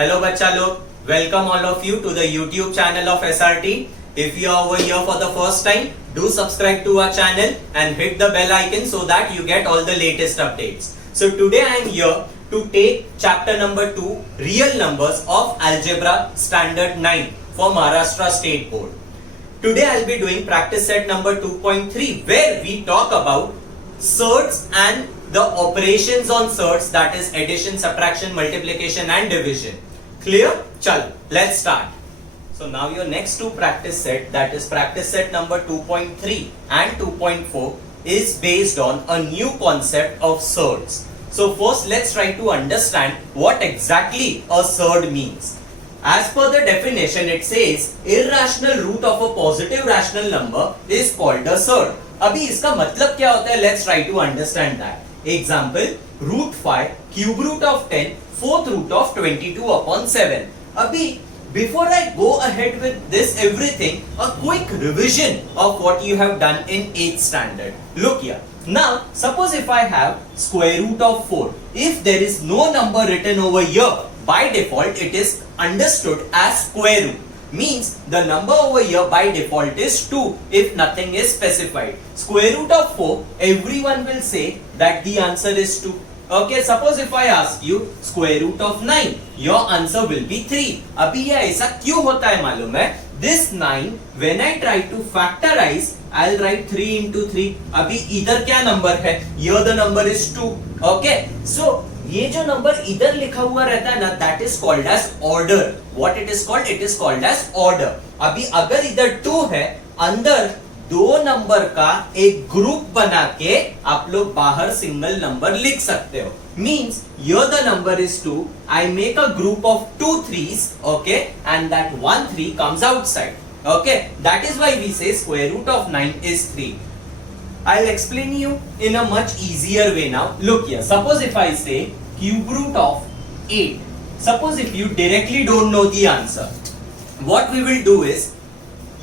Hello बच्चा लोग, welcome all of you to the YouTube channel of SRT. If you are over here for the first time, do subscribe to our channel and hit the bell icon so that you get all the latest updates. So today I am here to take chapter number 2, real numbers of algebra standard 9 for Maharashtra State Board. Today I will be doing practice set number 2.3 where we talk about surds and the operations on surds, that is addition, subtraction, multiplication and division. Clear? Chal, let's start. So now your next two practice set, that is practice set number 2.3 and 2.4 is based on a new concept of surds. So first let's try to understand what exactly a surd means. As per the definition, it says irrational root of a positive rational number is called a surd. अभी इसका मतलब क्या होता है? Let's try to understand that. Example, root 5, cube root of 10, fourth root of 22 upon 7. अभी before I go ahead with this everything, a quick revision of what you have done in 8th standard. Look here. Now, suppose if I have square root of 4, if there is no number written over here, by default it is understood as square root. Means the number over here by default is 2 if nothing is specified. Square root of 4, everyone will say that the answer is 2. Okay, suppose if I ask you square root of 9, your answer will be 3. अभी ये ऐसा क्यों होता है मालूम है? This 9, when I try to factorize, I'll write 3 into 3. अभी इधर क्या नंबर है? Here the number is 2. Okay, so ये जो नंबर इधर लिखा हुआ रहता है ना, that is called as order. What it is called? It is called as order. अभी अगर इधर 2 है, अंदर दो नंबर का एक ग्रुप बना के आप लोग बाहर सिंगल नंबर लिख सकते हो. Means here the number is 2. I make a group of 2 3s, okay, and that 1 3 comes outside. Okay, that is why we say square root of 9 is 3. I'll explain you in a much easier way now. Look here. Suppose if I say cube root of 8. Suppose if you directly don't know the answer, what we will do is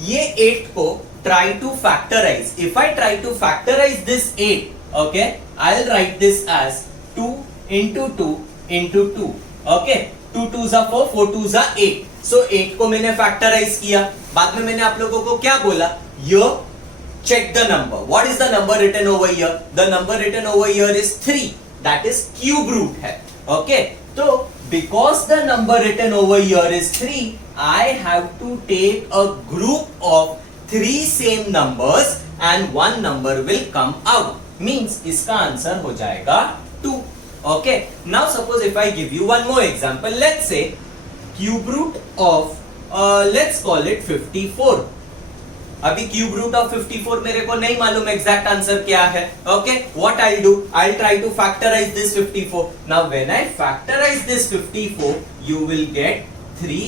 ये 8 को try to factorize. If I try to factorize this 8, okay, I'll write this as 2 into 2 into 2. Okay, 2 2s are 4, 4 2s are 8. So 8 को मैंने factorize किया. बाद में मैंने आप लोगों को क्या बोला? Here, check the number. What is the number written over here? The number written over here is 3. That is cube root है. Okay, so because the number written over here is 3, I have to take a group of 3 same numbers and one number will come out. Means इसका answer हो जाएगा 2. Okay, now suppose if I give you one more example, let's say cube root of let's call it 54. अभी cube root of 54 मेरे को नहीं मालूम exact answer क्या है. Okay, what I do, I try to factorise this 54. Now when I factorise this 54, you will get 3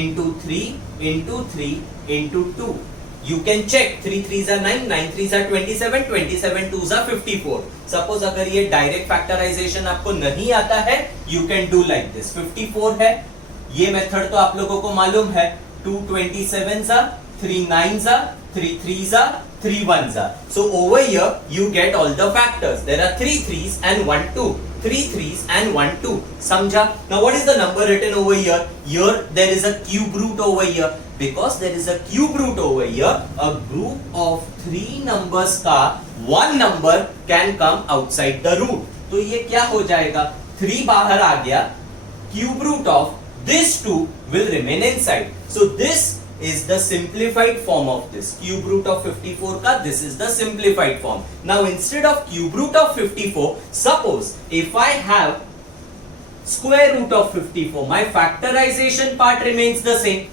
into 3 into 3 into 2. You can check 3 3s are 9, 9 3s are 27, 27 2s are 54. Suppose अगर ये direct factorisation आपको नहीं आता है, you can do like this. 54 है, ये method तो आप लोगों को मालूम है. 2 27s are, 3 9s are, 3 3s are, 3 1s are. So over here you get all the factors. There are 3 3s and 1 2. 3 3s and 1 2. समझा? Now what is the number written over here? Here there is a cube root over here. Because there is a cube root over here, a group of 3 numbers का one number can come outside the root. तो ये क्या हो जाएगा? 3 बाहर आ गया. Cube root of this 2 will remain inside. So this is the simplified form of this. Cube root of 54 ka, this is the simplified form. Now instead of cube root of 54, suppose if I have square root of 54, my factorization part remains the same.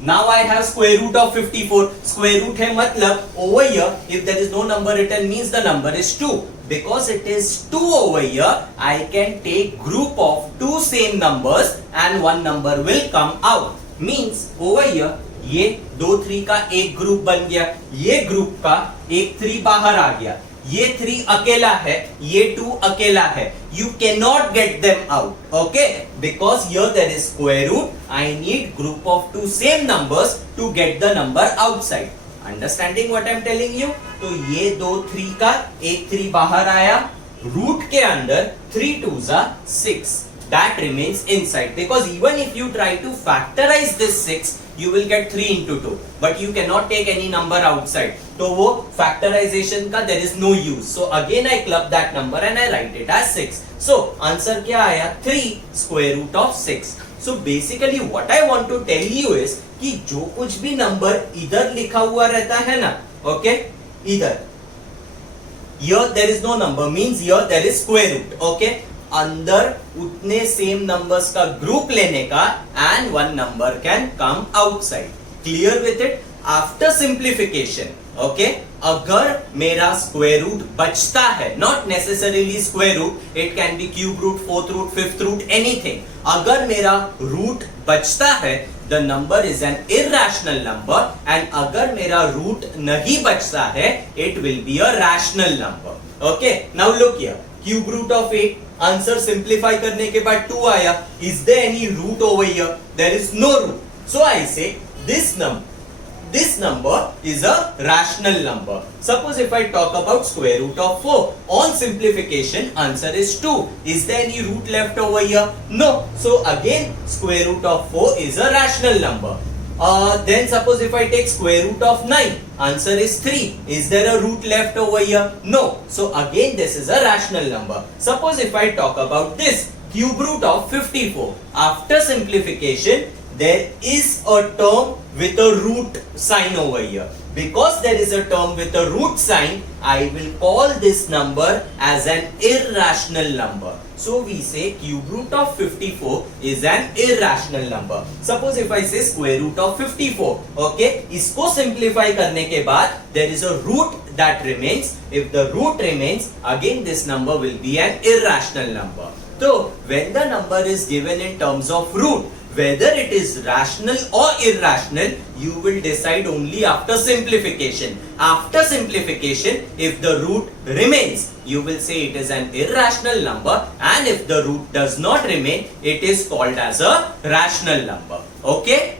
Now I have square root of 54. Square root है मतलब over here if there is no number written means the number is 2. Because it is 2 over here, I can take group of 2 same numbers and one number will come out. Means over here ये 2 3 का एक group बन गया, ये group का एक 3 बाहर आ गया, ये 3 अकेला है, ये 2 अकेला है. You cannot get them out. Okay, because here there is square root. I need group of 2 same numbers to get the number outside. Understanding what I am telling you? तो ये 2 3 का एक 3 बाहर आया, रूट के अंदर 3 2s are 6. that remains inside, because even if you try to factorize this 6, you will get 3 into 2, but you cannot take any number outside. तो वो factorization का there is no use. So again I club that number and I write it as 6. So answer क्या आया? 3 square root of 6. So basically what I want to tell you is कि जो कुछ भी number इधर लिखा हुआ रहता है ना, okay, इधर, here there is no number, means here there is square root, okay, अंदर उतने सेम नंबर्स का ग्रुप लेने का and one number can come outside. Clear with it? After simplification, okay, अगर मेरा स्क्वायर रूट बचता है, not necessarily square root, it can be cube root, fourth root, fifth root, anything, अगर मेरा root बचता है, the number is an irrational number, and अगर मेरा रूट नहीं बचता है, it will be a rational number. Okay, now look here, cube root of 8, answer simplify करने के बाद 2 आया. Is there any root over here? There is no root. So I से this number is a rational number. Suppose if I talk about square root of 4, on simplification answer is 2. Is there any root left over here? No. So again square root of 4 is a rational number. Then suppose if I take square root of 9, answer is 3. Is there a root left over here? No. So again this is a rational number. Suppose if I talk about this cube root of 54, after simplification there is a term with a root sign over here. Because there is a term with a root sign, I will call this number as an irrational number. So we say cube root of 54 is an irrational number. Suppose if I say square root of 54, okay, इसको simplify करने के बाद there is a root that remains. If the root remains, again this number will be an irrational number. So when the number is given in terms of root, whether it is rational or irrational, you will decide only after simplification. After simplification, if the root remains, you will say it is an irrational number, and if the root does not remain, it is called as a rational number. Okay?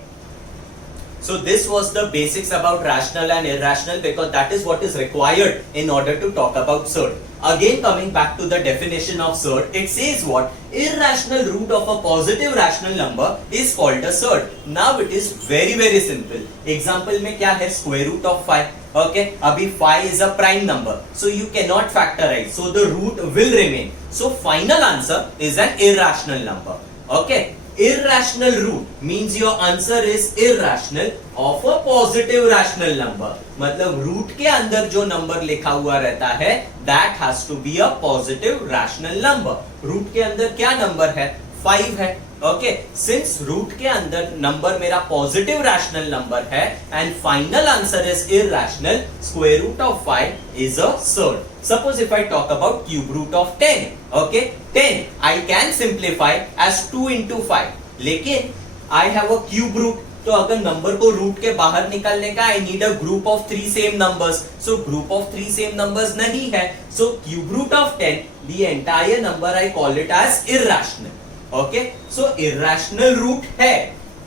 So this was the basics about rational and irrational, because that is what is required in order to talk about surd. Again coming back to the definition of surd, it says what? Irrational root of a positive rational number is called a surd. Now it is very simple. Example में क्या है? Square root of 5. Okay, अभी 5 is a prime number, so you cannot factorize, so the root will remain. So final answer is an irrational number. Okay, irrational root means your answer is irrational of a positive rational number. मतलब root के अंदर जो number लिखा हुआ रहता है, that has to be a positive rational number. Root के अंदर क्या नंबर है? 5 है. Okay, since रूट के अंदर नंबर मेरा पॉजिटिव रैशनल नंबर है and final answer is irrational, square root of 5 is a surd. Suppose if I talk about cube root of 10, okay, 10 I can simplify as 2 into 5, लेकिन I have a cube root, तो अगर number को root के बाहर निकालने का I need a group of 3 same numbers, so group of 3 same numbers नहीं है, so cube root of 10, the entire number I call it as irrational. Okay, so irrational root है,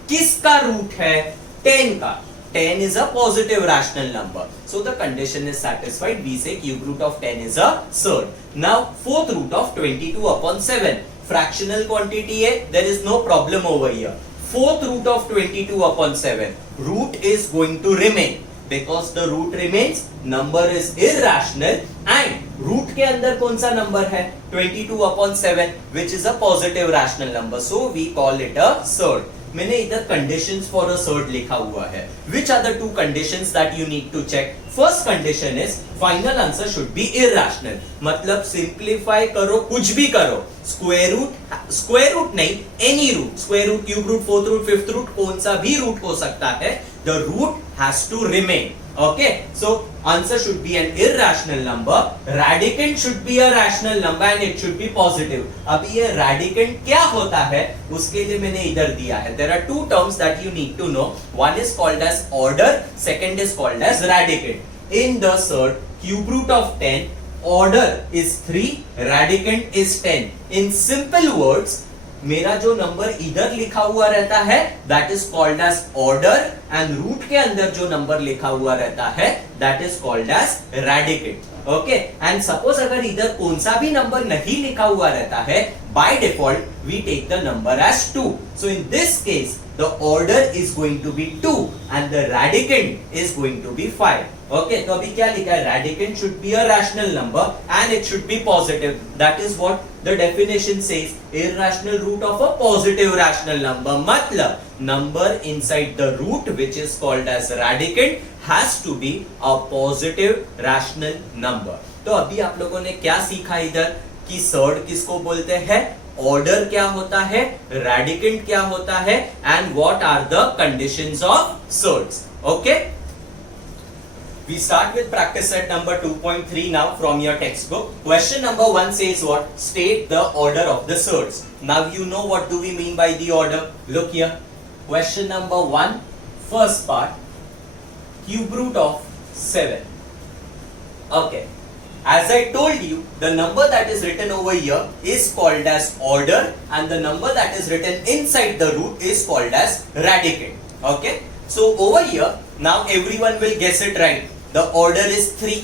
किसका रूट है? 10 का. 10 is a positive rational number, so the condition is satisfied. We say cube root of 10 is a surd. Now fourth root of 22 upon 7, fractional quantity है, there is no problem over here. Fourth root of 22 upon 7, root is going to remain, because the root remains, number is irrational, and root के अंदर कौन सा number है? 22 upon 7, which is a positive rational number, so we call it a surd. मैंने इधर conditions for a surd लिखा हुआ है. Which are the two conditions that you need to check? First condition is final answer should be irrational. मतलब simplify करो, कुछ भी करो, square root नहीं, any root, square root, cube root, fourth root, fifth root, कौन सा भी root हो सकता है, the root has to remain. Okay, so answer should be an irrational number, radicand should be a rational number and it should be positive. अभी ये radicand क्या होता है उसके लिए मैंने इधर दिया है. There are two terms that you need to know. One is called as order, second is called as radicand. In the surd, cube root of 10, order is 3, radicand is 10. In simple words, मेरा जो number इधर लिखा हुआ रहता है that is called as order, and root के अंदर जो नंबर लिखा हुआ रहता है that is called as radicand. Okay, and suppose अगर इधर कौन सा भी नंबर नहीं लिखा हुआ रहता है by default we take the number as 2. So in this case the order is going to be 2 and the radicand is going to be 5. Okay, तो अभी क्या लिखा है? Radicand should be a rational number and it should be positive. That is what the definition says. Irrational root of a positive rational number. मतलब number inside the root which is called as radicand has to be a positive rational number. तो अभी आप लोगों ने क्या सीखा इधर कि सर्ड किसको बोलते हैं, ऑर्डर क्या होता है, रेडिकेंड क्या होता है, and what are the conditions of surds. Okay, we start with practice set number 2.3 now from your textbook. Question number 1 says what? State the order of the surds. Now you know what do we mean by the order. Look here. Question number 1, first part, cube root of 7. Okay. As I told you, the number that is written over here is called as order and the number that is written inside the root is called as radicand. Okay. So over here, now everyone will guess it right. The order is 3.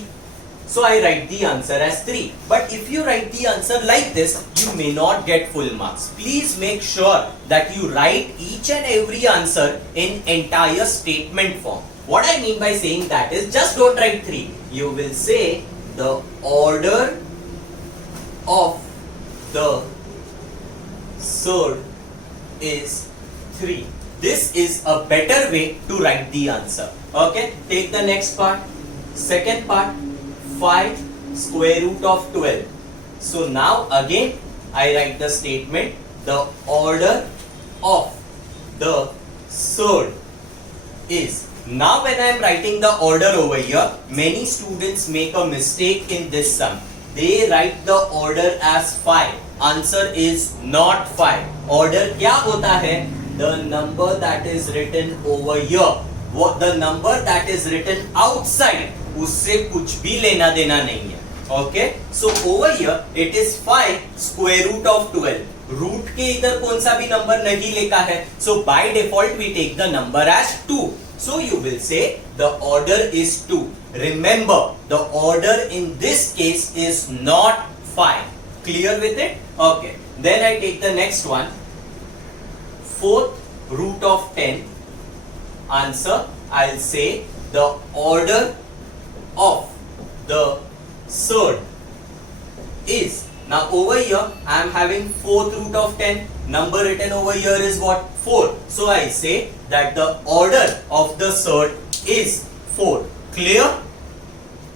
So I write the answer as 3. But if you write the answer like this, you may not get full marks. Please make sure that you write each and every answer in entire statement form. What I mean by saying that is, just don't write 3. You will say the order of the surd is 3. This is a better way to write the answer. Okay, take the next part. Second part, 5 square root of 12. So now again I write the statement, the order of the surd is. Now when I am writing the order over here, many students make a mistake in this sum. They write the order as 5. Answer is not 5. Order क्या होता है? The number that is written over here, what the number that is written outside, उससे कुछ भी लेना देना नहीं है. Okay, so over here it is 5 square root of 12. Root के इधर कौन सा भी नंबर नहीं लिखा है, so by default we take the number as 2. So you will say the order is 2. Remember, the order in this case is not 5. Clear with it? Okay, then I take the next one, 4th root of 10. Answer, I'll say the order of the surd is. Now over here I am having 4th root of 10. Number written over here is what? 4. So I say that the order of the surd is 4. Clear?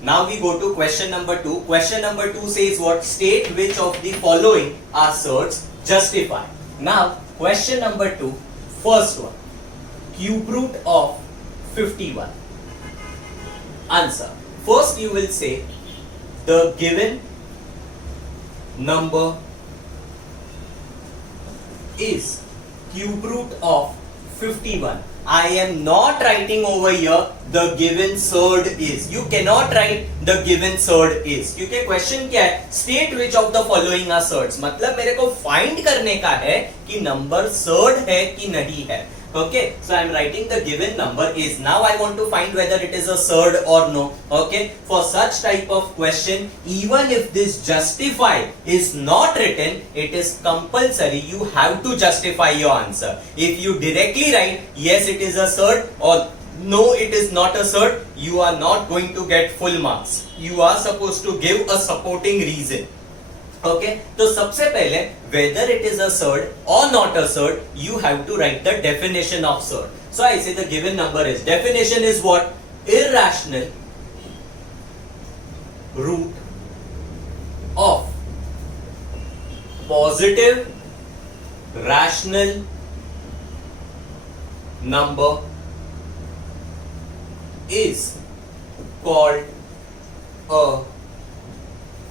Now we go to question number 2. Question number 2 says what? State which of the following are surds. Justify. Now question number 2, first one, cube root of 51. Answer. First you will say the given number is cube root of 51. I am not writing over here the given surd is. You cannot write the given surd is, क्योंकि question क्या है? State which of the following are surds. मतलब मेरे को find करने का है कि नंबर सर्ड है कि नहीं है. Okay, so I am writing the given number is. Now I want to find whether it is a surd or no. Okay, for such type of question, even if this justify is not written, it is compulsory. You have to justify your answer. If you directly write yes it is a surd or no it is not a surd, you are not going to get full marks. You are supposed to give a supporting reason. Okay, तो सबसे पहले whether it is a surd or not a surd, you have to write the definition of surd. So I say the given number is, definition is what? Irrational root of positive rational number is called a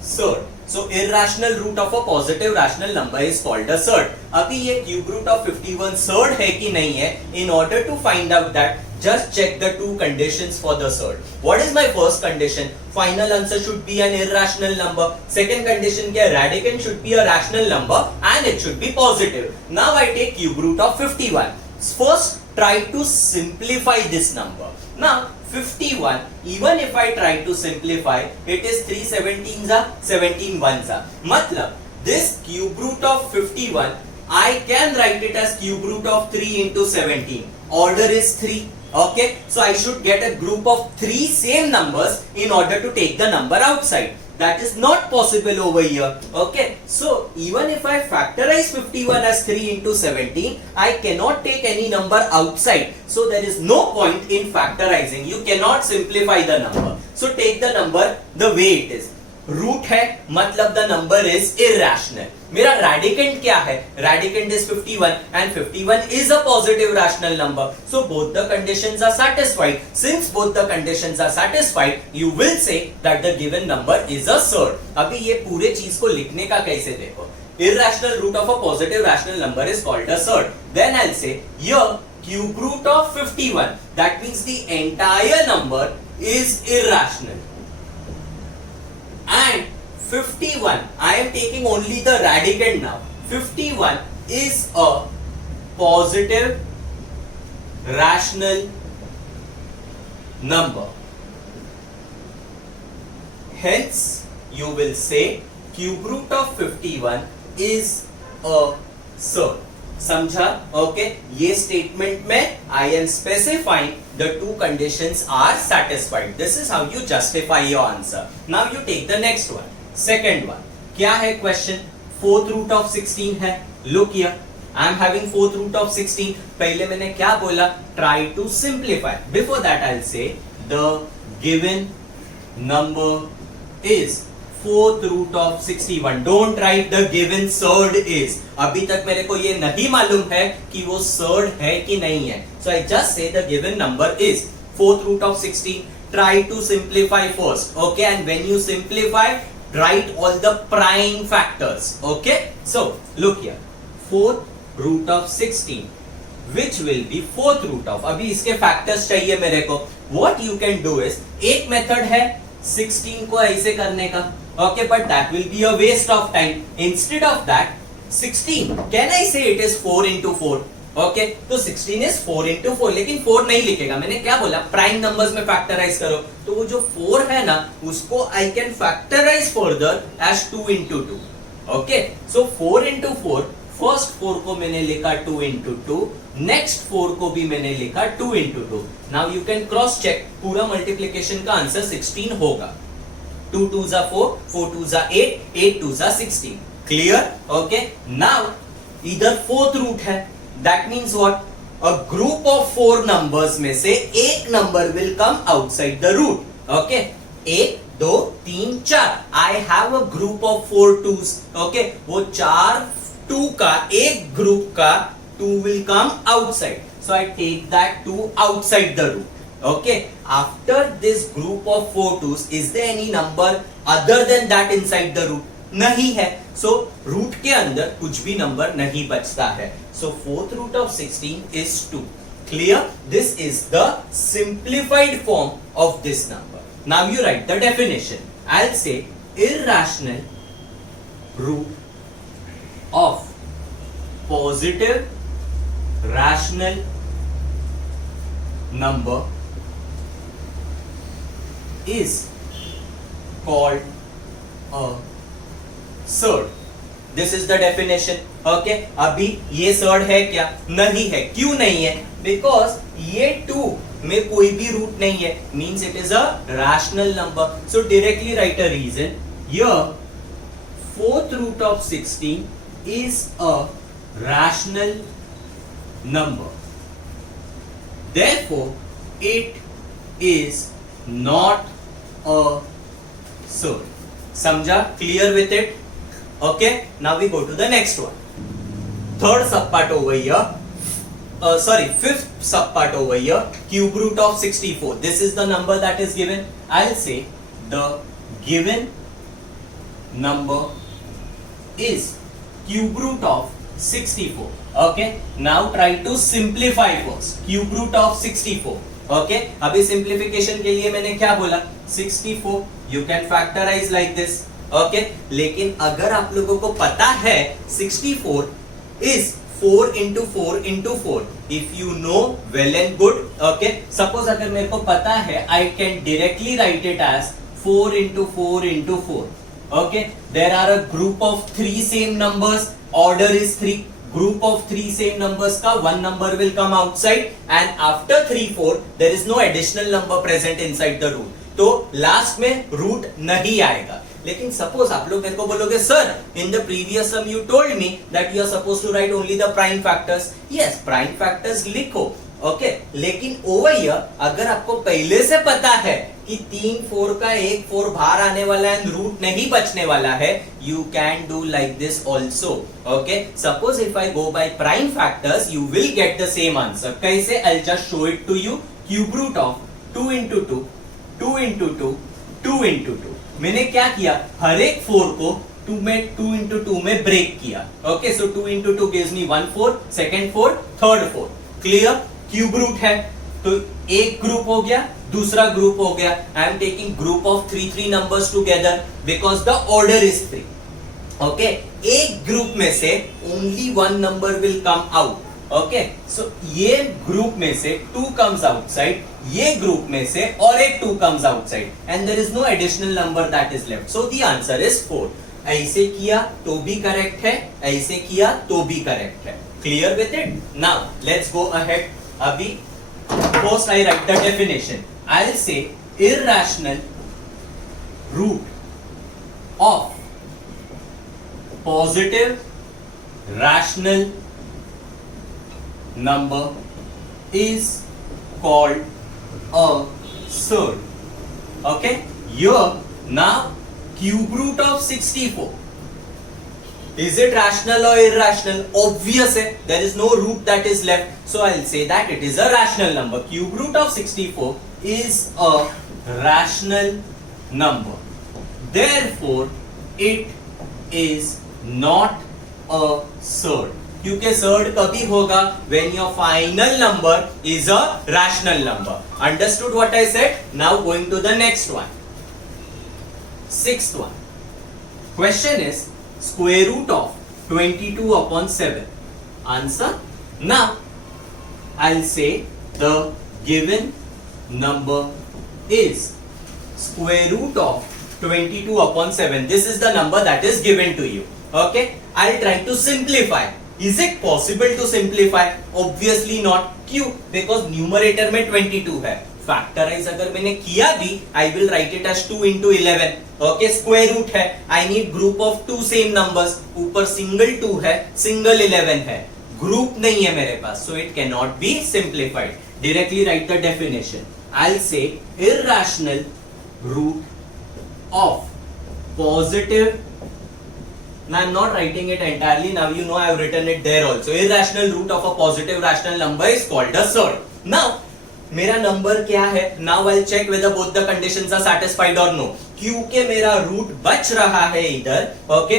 surd. So irrational root of a positive rational number is called a surd. अभी ये cube root of 51 surd है कि नहीं है? In order to find out that, just check the two conditions for the surd. What is my first condition? Final answer should be an irrational number. Second condition क्या है? Radicand should be a rational number and it should be positive. Now I take cube root of 51. First try to simplify this number. Now 51, even if I try to simplify, it is 3 17s are 17 1s are. मतलब this cube root of 51, I can write it as cube root of 3 into 17. Order is 3. Okay, so I should get a group of 3 same numbers in order to take the number outside. That is not possible over here. Okay, so even if I factorize 51 as 3 into 17, I cannot take any number outside. So there is no point in factorizing. You cannot simplify the number. So take the number the way it is. Root है मतलब the number is irrational. मेरा रैडिकेंट क्या है? रैडिकेंट is 51 and 51 is a positive rational number. So both the conditions are satisfied. Since both the conditions are satisfied, you will say that the given number is a surd. अभी ये पूरे चीज को लिखने का कैसे देखो. Irrational root of a positive rational number is called a surd. Then I'll say here cube root of 51. That means the entire number is irrational. And 51, I am taking only the radicand now. 51 is a positive rational number. Hence, you will say cube root of 51 is a surd. समझा? Okay, ये statement में I am specifying the two conditions are satisfied. This is how you justify your answer. Now you take the next one. Second one. क्या है question? Fourth root of 16 है. Look here. I am having fourth root of 16. पहले मैंने क्या बोला? Try to simplify. Before that I'll say the given number is fourth root of 61. Don't write the given surd is. अभी तक मेरे को ये नहीं मालूम है कि वो surd है कि नहीं है. So I just say the given number is fourth root of 16. Try to simplify first. Okay, and when you simplify, write all the prime factors. Okay, so look here. Fourth root of 16, which will be fourth root of. अभी इसके factors चाहिए मेरे को. What you can do is, एक method है 16 को ऐसे करने का. Okay, but that will be a waste of time. Instead of that, 16, can I say it is 4 into 4? Okay, तो 16 is 4 into 4, लेकिन 4 नहीं लिखेगा. मैंने क्या बोला? प्राइम नंबर्स में फैक्टराइज करो. तो वो जो 4 है ना, उसको I can factorize further as 2 into 2. Okay, so 4 into 4, first 4 को मैंने लिखा 2 into 2, नेक्स्ट 4 को भी मैंने लिखा 2 into 2. Now you can cross check. पूरा मल्टीप्लिकेशन का आंसर 16 होगा. 2 2s are 4, 4 2s are 8, 8 2s are 16. Clear? Okay. Now, इधर fourth root है. That means what? A group of 4 numbers में से एक number will come outside the root. Okay. 1 2 3 4. I have a group of 4 2s. Okay. वो 4 2 का एक group का 2 will come outside. So I take that 2 outside the root. Okay, after this group of 4 2s, is there any number other than that inside the root? नहीं है. So root के अंदर कुछ भी नंबर नहीं बचता है. So fourth root of 16 is 2. Clear? This is the simplified form of this number. Now you write the definition. I'll say irrational root of positive rational number is called a surd. This is the definition. Okay, अभी ये surd है क्या? नहीं है. क्यों नहीं है? Because ये 2 में कोई भी रूट नहीं है. Means it is a rational number. So directly write a reason. Here, fourth root of 16 is a rational number. Therefore, it is not a surd. समझा? Clear with it? Okay. Now we go to the next one. Third subpart over here. Fifth subpart over here. Cube root of 64. This is the number that is given. I'll say the given number is cube root of 64. Okay. Now try to simplify first. Cube root of 64. Okay. अभी simplification के लिए मैंने क्या बोला? 64. You can factorize like this. Okay. लेकिन अगर आप लोगों को पता है 64 is 4 into 4 into 4. If you know, well and good. Okay. Suppose अगर मेरे को पता है I can directly write it as 4 into 4 into 4. Okay, there are a group of 3 same numbers, order is 3. Group of 3 same numbers का 1 number will come outside and after 3 4 there is no additional number present inside the root. तो last में root नहीं आएगा. लेकिन suppose आप लोग मेरे को बोलोगे sir in the previous sum you told me that you are suppose to write only the prime factors. Yes, prime factors लिखो, ओके लेकिन ओवर हियर अगर आपको पहले से पता है कि 3 4 का 1 4 बाहर आने वाला है एंड रूट नहीं बचने वाला है, you can do like this also. Okay, suppose if I go by prime factors you will get the same answer. कैसे? I will just show it to you. Cube root of 2 into 2 2 into 2 2 into 2. मैंने क्या किया, हर एक 4 को 2 into 2 में break किया. Okay, सो 2 into 2 gives me 1 4, second 4, third 4. क्लियर? Cube root है तो एक ग्रुप हो गया, दूसरा ग्रुप हो गया. I am taking group of 3 numbers together because the order is 3. Okay, एक ग्रुप में से only 1 number will come out. Okay, so ये ग्रुप में से 2 कम्स आउटसाइड, ये ग्रुप में से और एक 2 comes outside and there is no additional number that is left. So the answer is 4. ऐसे किया तो भी करेक्ट है, ऐसे किया तो भी करेक्ट है. Clear with it? Now let's go ahead. अभी first I write the definition. I'll say irrational root of positive rational number is called a surd. Okay, here now cube root of 64. Is it rational or irrational? Obvious है, there is no root that is left, so I'll say that it is a rational number. Cube root of 64 is a rational number. Therefore, it is not a surd. क्योंकि surd कभी होगा when your final number is a rational number. Understood what I said? Now going to the next one. Sixth one. Question is square root of 22 upon 7. Answer? Now, I'll say the given number is square root of 22 upon 7. This is the number that is given to you. Okay? I'll try to simplify. Is it possible to simplify? Obviously not. क्यों? Because numerator में 22 है. Factorise अगर मैंने किया भी I will write it as 2 into 11. Okay, square root है, I need group of 2 same numbers. ऊपर single 2 है, सिंगल 11 है, ग्रुप नहीं है मेरे पास, so it can not be simplified. Directly write the definition. I say irrational root of positive. Now I'm not writing it entirely. Now you know I have written it there also. Irrational root of a positive rational number is called a surd. Now मेरा number क्या है? Now I'll check whether both the conditions are satisfied or no. क्योंकि मेरा root बच रहा है इधर. Okay,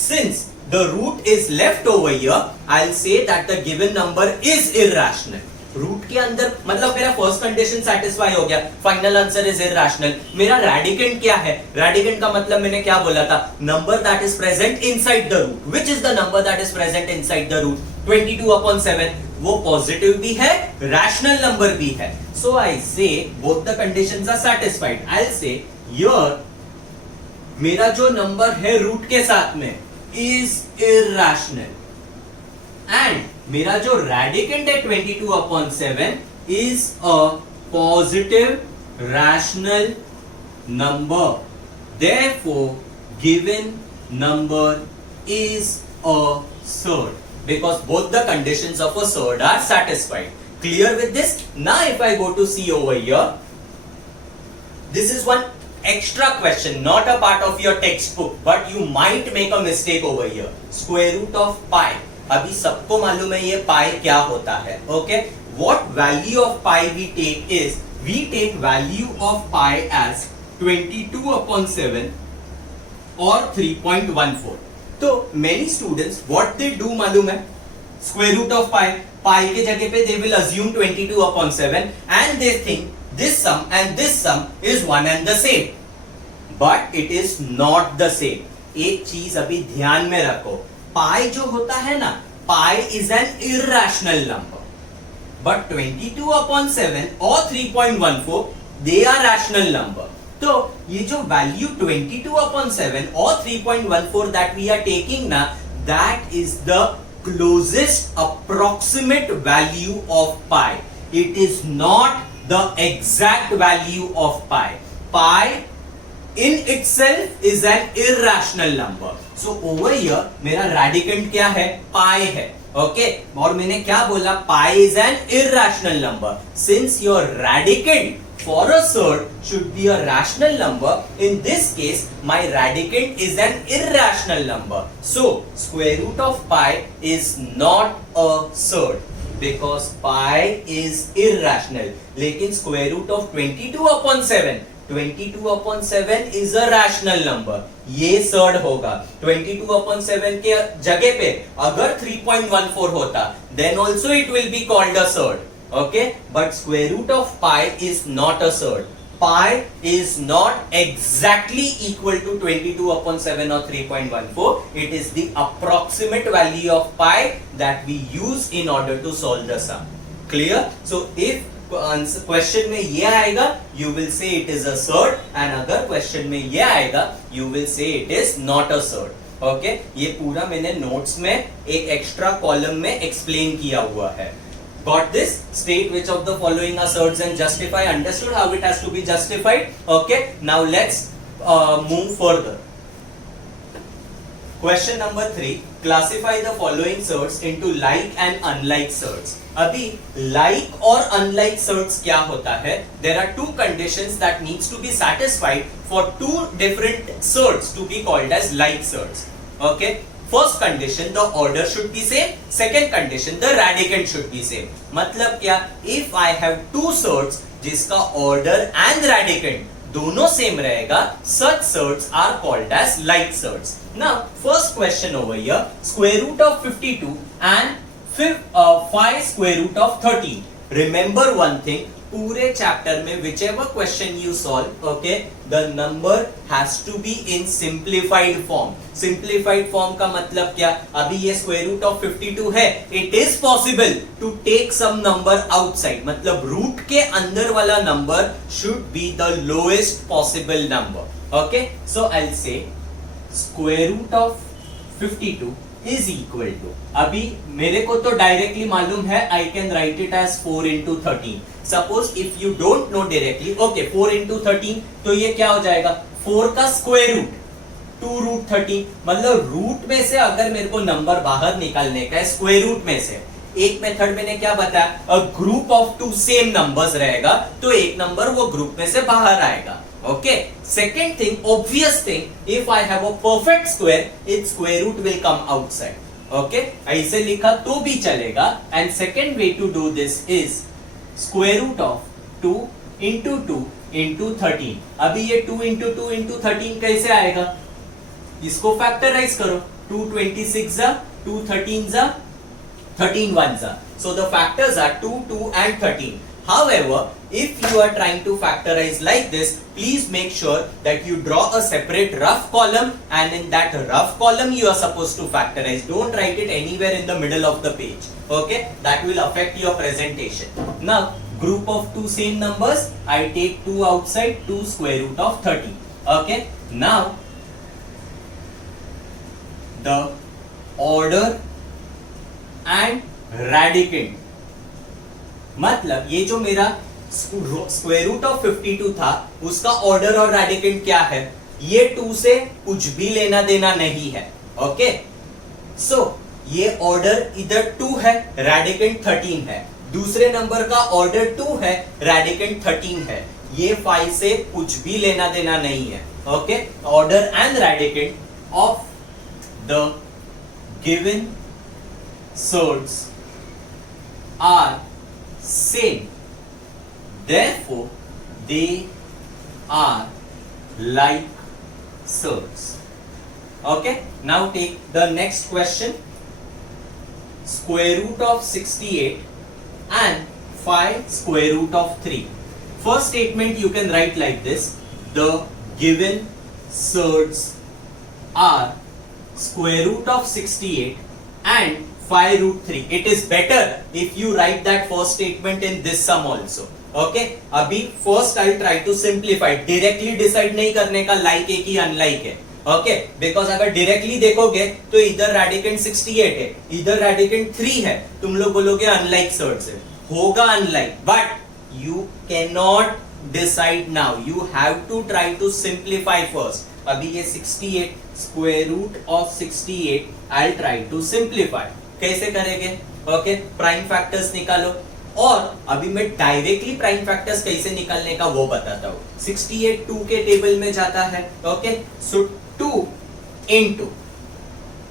since the root is left over here, I'll say that the given number is irrational. Root के अंदर मतलब मेरा फर्स्ट कंडीशन सेटिस्फाई हो गया, फाइनल आंसर इज इरैशनल. मेरा रेडिकेंट क्या है? रेडिकेंट का मतलब मैंने क्या बोला था? Number that is present inside the root. Which is the number that is present inside the root? 22 upon 7. वो पॉजिटिव भी है, रैशनल नंबर भी है. So I say both the conditions are satisfied. I say here मेरा जो number है root के साथ में इज इरैशनल एंड मेरा जो रेडिकेंट है 22 upon 7 is a positive rational number. Therefore, given number is a surd because both the conditions of a surd are satisfied. Clear with this? Now if I go to see over here, this is one extra question, not a part of your textbook, but you might make a mistake over here. Square root of pi. अभी सबको मालूम है ये पाई क्या होता है. Okay, what value of pi we take is we take value of pi as 22 upon 7 और 3.14. तो many students what they do मालूम है? Square root of pi, pi के जगह पे they will assume 22 upon 7 and they think this sum and this sum is one and the same, but it is not the same. एक चीज अभी ध्यान में रखो, पाई जो होता है ना, pi is an irrational number, but 22 upon 7 और 3.14 दे आर रैशनल नंबर. तो ये जो वैल्यू 22/7 और 3.14 दैट वी आर टेकिंग ना, that is the closest approximate value of pi. It is not the exact value of pi. Pi in itself is an irrational number. So over here मेरा radicand क्या है? Pi है. Okay? और मैंने क्या बोला? Pi is an irrational number. Since your radicand for a surd should be a rational number, in this case my radicand is an irrational number. So square root of pi is not a surd because pi is irrational. लेकिन square root of 22/7 22/7 is a rational number. ये surd होगा. 22/7 के जगह पे अगर 3.14 होता, then also it will be called a surd. Okay? But square root of pi is not a surd. Pi is not exactly equal to 22/7 or 3.14. It is the approximate value of pi that we use in order to solve the sum. Clear? So if question में ये आएगा, you will say it is a surd, and अगर question में ये आएगा, you will say it is not a surd. Okay, ये पूरा मैंने नोट्स में एक एक्स्ट्रा कॉलम में एक्सप्लेन किया हुआ है. Got this? State which of the following are surds and justify. Understood how it has to be justified? Okay, now let's move further. Question number 3. Classify the following surds into like and unlike surds. अभी like और unlike surds क्या होता है? There are two conditions that needs to be satisfied for two different surds to be called as like surds. Okay? First condition, the order should be same. Second condition, the radicand should be same. मतलब क्या? If I have two surds जिसका order and radicand दोनों same रहेगा, such surds are called as like surds. Now, first question over here, square root of 52 and 5 square root of 13. Remember one thing, पूरे chapter में whichever question you solve, okay, the number has to be in simplified form. Simplified form का मतलब क्या? अभी ये square root of 52 है, it is possible to take some number outside. मतलब root के अंदर वाला number should be the lowest possible number. Okay, so I'll say square root of 52 is equal to, अभी मेरे को तो डायरेक्टली मालूम है, I can write it as 4 into 13. Suppose if you don't know directly, okay, 4 into 13, तो ये क्या हो जाएगा? 4 का स्क्वायर रूट 2 root 13. मतलब रूट में से अगर मेरे को नंबर बाहर निकालने का है स्क्वायर रूट में से, एक मेथड मैंने क्या बताया, a group of two same numbers रहेगा, तो एक नंबर वो ग्रुप में से बाहर आएगा. Okay, second thing, obvious thing, if I have a perfect square, its square root will come outside. Okay, ऐसे लिखा तो भी चलेगा. And second way to do this is square root of 2 into 2 into 13. अभी ये 2 into 2 into 13 कैसे आएगा? इसको फैक्टराइज करो. 2 26 जा, 2 13 जा, 13 1 जा. So the factors are 2, 2 and 13. However, if you are trying to factorize like this, please make sure that you draw a separate rough column, and in that rough column you are supposed to factorize. Don't write it anywhere in the middle of the page. Okay, that will affect your presentation. Now, group of two same numbers, I take 2 outside, 2 square root of 30. Okay, now the order and radicand, मतलब ये जो मेरा square root of 52 था, उसका order और रैडिकेंड क्या है? ये 2 से कुछ भी लेना देना नहीं है. ओके, सो ये ऑर्डर इधर 2 है, रैडिकेंड 13 है. दूसरे नंबर का ऑर्डर 2 है, रैडिकेंड 13 है. ये 5 से कुछ भी लेना देना नहीं है. Okay, order and radicand of the given surds are same, therefore they are like surds. Okay, now take the next question. Square root of 68 and 5 square root of 3. First statement you can write like this: the given surds are square root of 68 and 5 root 3. It is better if you write that first statement in this sum also. Okay अभी first I try to simplify, directly decide नहीं करने का like है कि unlike है, okay because अगर directly देखोगे तो इधर रेडिकेंट 68 है, इधर रेडिकेंट 3 है, तुम लोग बोलोगे अनलाइक सर्ट्स है, होगा unlike, but you can not decide now, you have to try to simplify first. अभी ये 68 square root of 68 I try to simplify, कैसे करेंगे? ओके प्राइम फैक्टर्स निकालो, और अभी मैं डायरेक्टली प्राइम फैक्टर्स कैसे निकालने का वो बताता हूं। 68 2 के टेबल में जाता है, okay so 2 into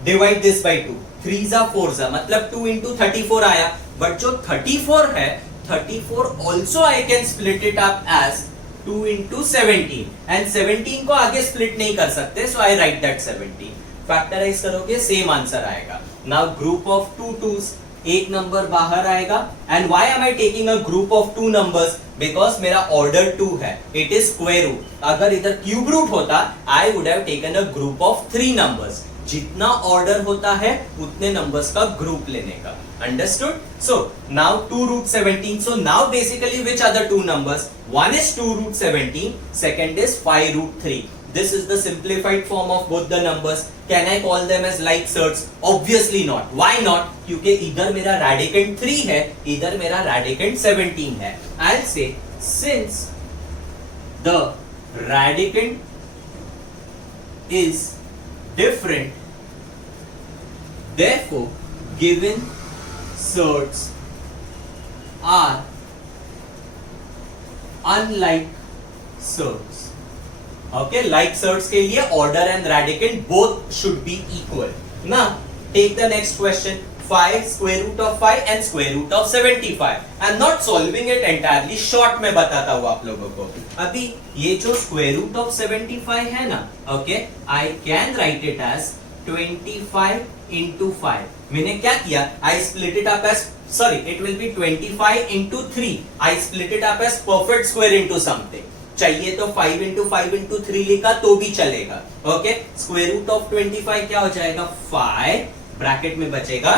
divide this by 2, 3 जा 4 जा मतलब 2 into 34 आया, बट जो 34 है 34 also I can split it up as 2 into 17 and 17 को आगे स्प्लिट नहीं कर सकते, so I write that 17, factorise करोगे सेम आंसर आएगा। नाउ ग्रुप ऑफ 2 2s, एक नंबर बाहर आएगा, and why am I taking a group of 2 numbers, because मेरा ऑर्डर 2 है, इट इज स्क्वायर रूट। अगर इधर क्यूब रूट होता I would have taken a group of 3 numbers, जितना ऑर्डर होता है उतने नंबर्स का ग्रुप लेने का, understood? So now 2 root 17, so now basically which are the two numbers? One is 2 root 17, second is 5 root 3. This is the simplified form of both the numbers. Can I call them as like surds? Obviously not. Why not? क्योंकि इधर मेरा radicand 3 है, इधर मेरा radicand 17 है. I'll say since the radicand is different, therefore given surds are unlike surds. Okay, like surds के लिए order and radicand both should be equal. Now take the next question. 5 square root of 5 and square root of 75. I'm not solving it entirely, short में बताता हूँ आप लोगों को। अभी ये जो square root of 75 है ना, okay, I can write it as 25 into 5. मैंने क्या किया? I split it up as, sorry, it will be 25 into 3. I split it up as perfect square into something. चाहिए तो 5 into 5 into 3 लिखा तो भी चलेगा, ओके? स्क्वायर रूट ऑफ 25 क्या हो जाएगा? 5, ब्रैकेट में बचेगा,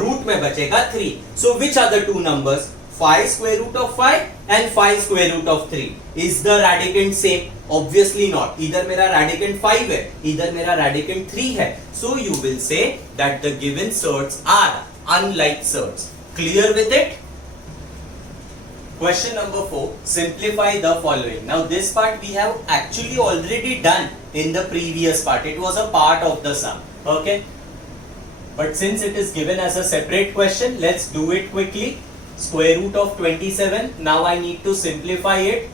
रूट में बचेगा 3. So which are the two numbers? 5 square root of 5 and 5 square root of 3. Is the radicand same? Obviously not. इधर मेरा radicand 5 है, इधर मेरा radicand 3 है. So you will say that the given surds are unlike surds. Clear with it? Question number 4. Simplify the following. Now this part we have actually already done in the previous part. It was a part of the sum. Okay? But since it is given as a separate question, let's do it quickly. Square root of 27. Now I need to simplify it.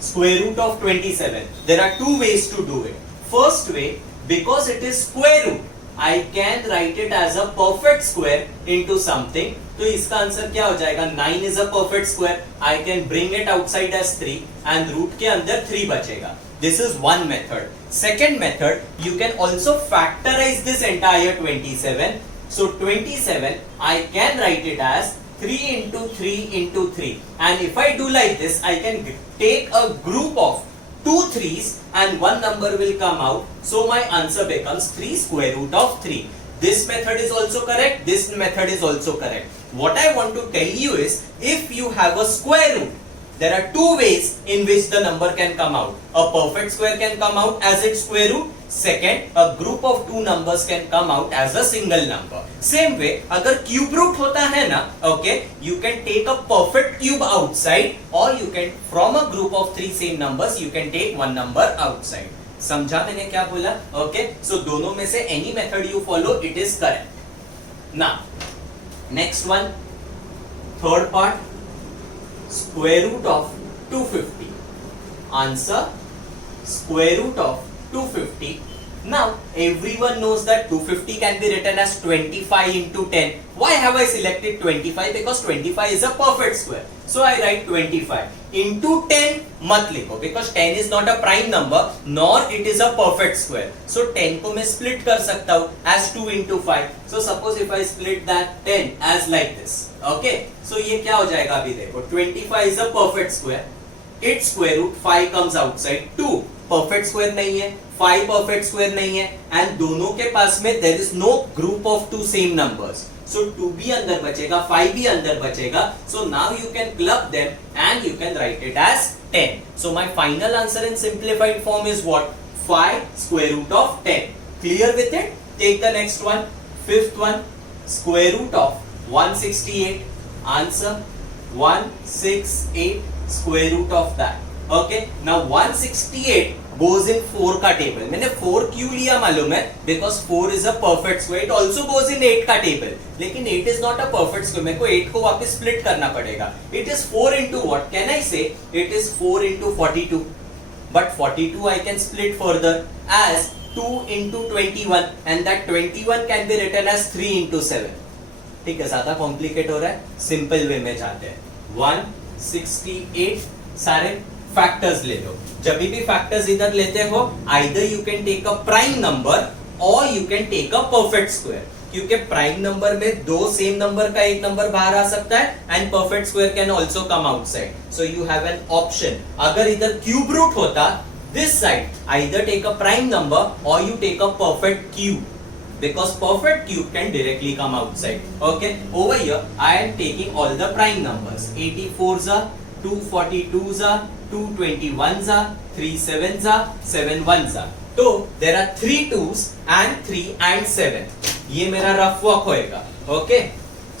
Square root of 27. There are two ways to do it. First way, because it is square root, I can write it as a perfect square into something. तो इसका answer क्या हो जाएगा? 9 is a perfect square. I can bring it outside as 3 and root के अंदर 3 बचेगा. This is one method. Second method, you can also factorize this entire 27. So 27, I can write it as 3 into 3 into 3. And if I do like this, I can take a group of 2 3s and one number will come out. So my answer becomes 3 square root of 3. This method is also correct. This method is also correct. What I want to tell you is, if you have a square root, there are two ways in which the number can come out. A perfect square can come out as its square root. Second, a group of two numbers can come out as a single number. Same way, अगर cube root होता है ना, okay, you can take a perfect cube outside, or you can, from a group of 3 same numbers, you can take one number outside. समझा मैंने क्या बोला? Okay, so दोनों में से any method you follow, it is correct. Now, next one, third part, square root of 250. Answer, square root of 250. Now everyone knows that 250 can be written as 25 into 10. Why have I selected 25? Because 25 is a perfect square. So I write 25 into 10. मत लिखो, because 10 is not a prime number nor it is a perfect square. So 10 को मैं split कर सकता हूँ as 2 into 5. So suppose if I split that 10 as like this. Okay. So ये क्या हो जाएगा? अभी देखो, 25 is a perfect square. Its square root 5 comes outside. 2 perfect square नहीं है, 5 perfect square नहीं है, and दोनों के पास में there is no group of two same numbers. सो 2 भी अंदर बचेगा, 5 भी अंदर बचेगा. So now you can club them and you can write it as 10. So my final answer in simplified form is what? 5 square root of 10. Clear with it? Take the next one. Fifth one, square root of 168. Answer 168 square root of that. Okay, now 168 goes in 4 का table. मैंने 4 क्यों लिया मालूम है? Because 4 is a perfect square. It also goes in 8 का table. लेकिन 8 is not a perfect square. मेरे को 8 को वापस स्प्लिट करना पड़ेगा. It is 4 into what? Can I say it is 4 into 42? But 42 I can split further as 2 into 21 and that 21 can be written as 3 into 7. ठीक है, ज्यादा कॉम्प्लिकेट हो रहा है, सिंपल वे में जाते हैं. 168 सारे फैक्टर्स ले लो. जब भी फैक्टर्स इधर लेते हो, either you can take a prime number और you can take a perfect square. क्योंकि प्राइम नंबर में दो सेम नंबर का एक नंबर बाहर आ सकता है and perfect square can also come outside. So you have an option. अगर इधर क्यूब रूट होता, this side either take a prime number और you take a perfect cube, because perfect cube can directly come outside. Okay, over here I am taking all the prime numbers. 84s are, 242s are, 221s are, 37s are, 71s are. तो there are 3 2s and 3 and 7. ये मेरा rough work होएगा. Okay,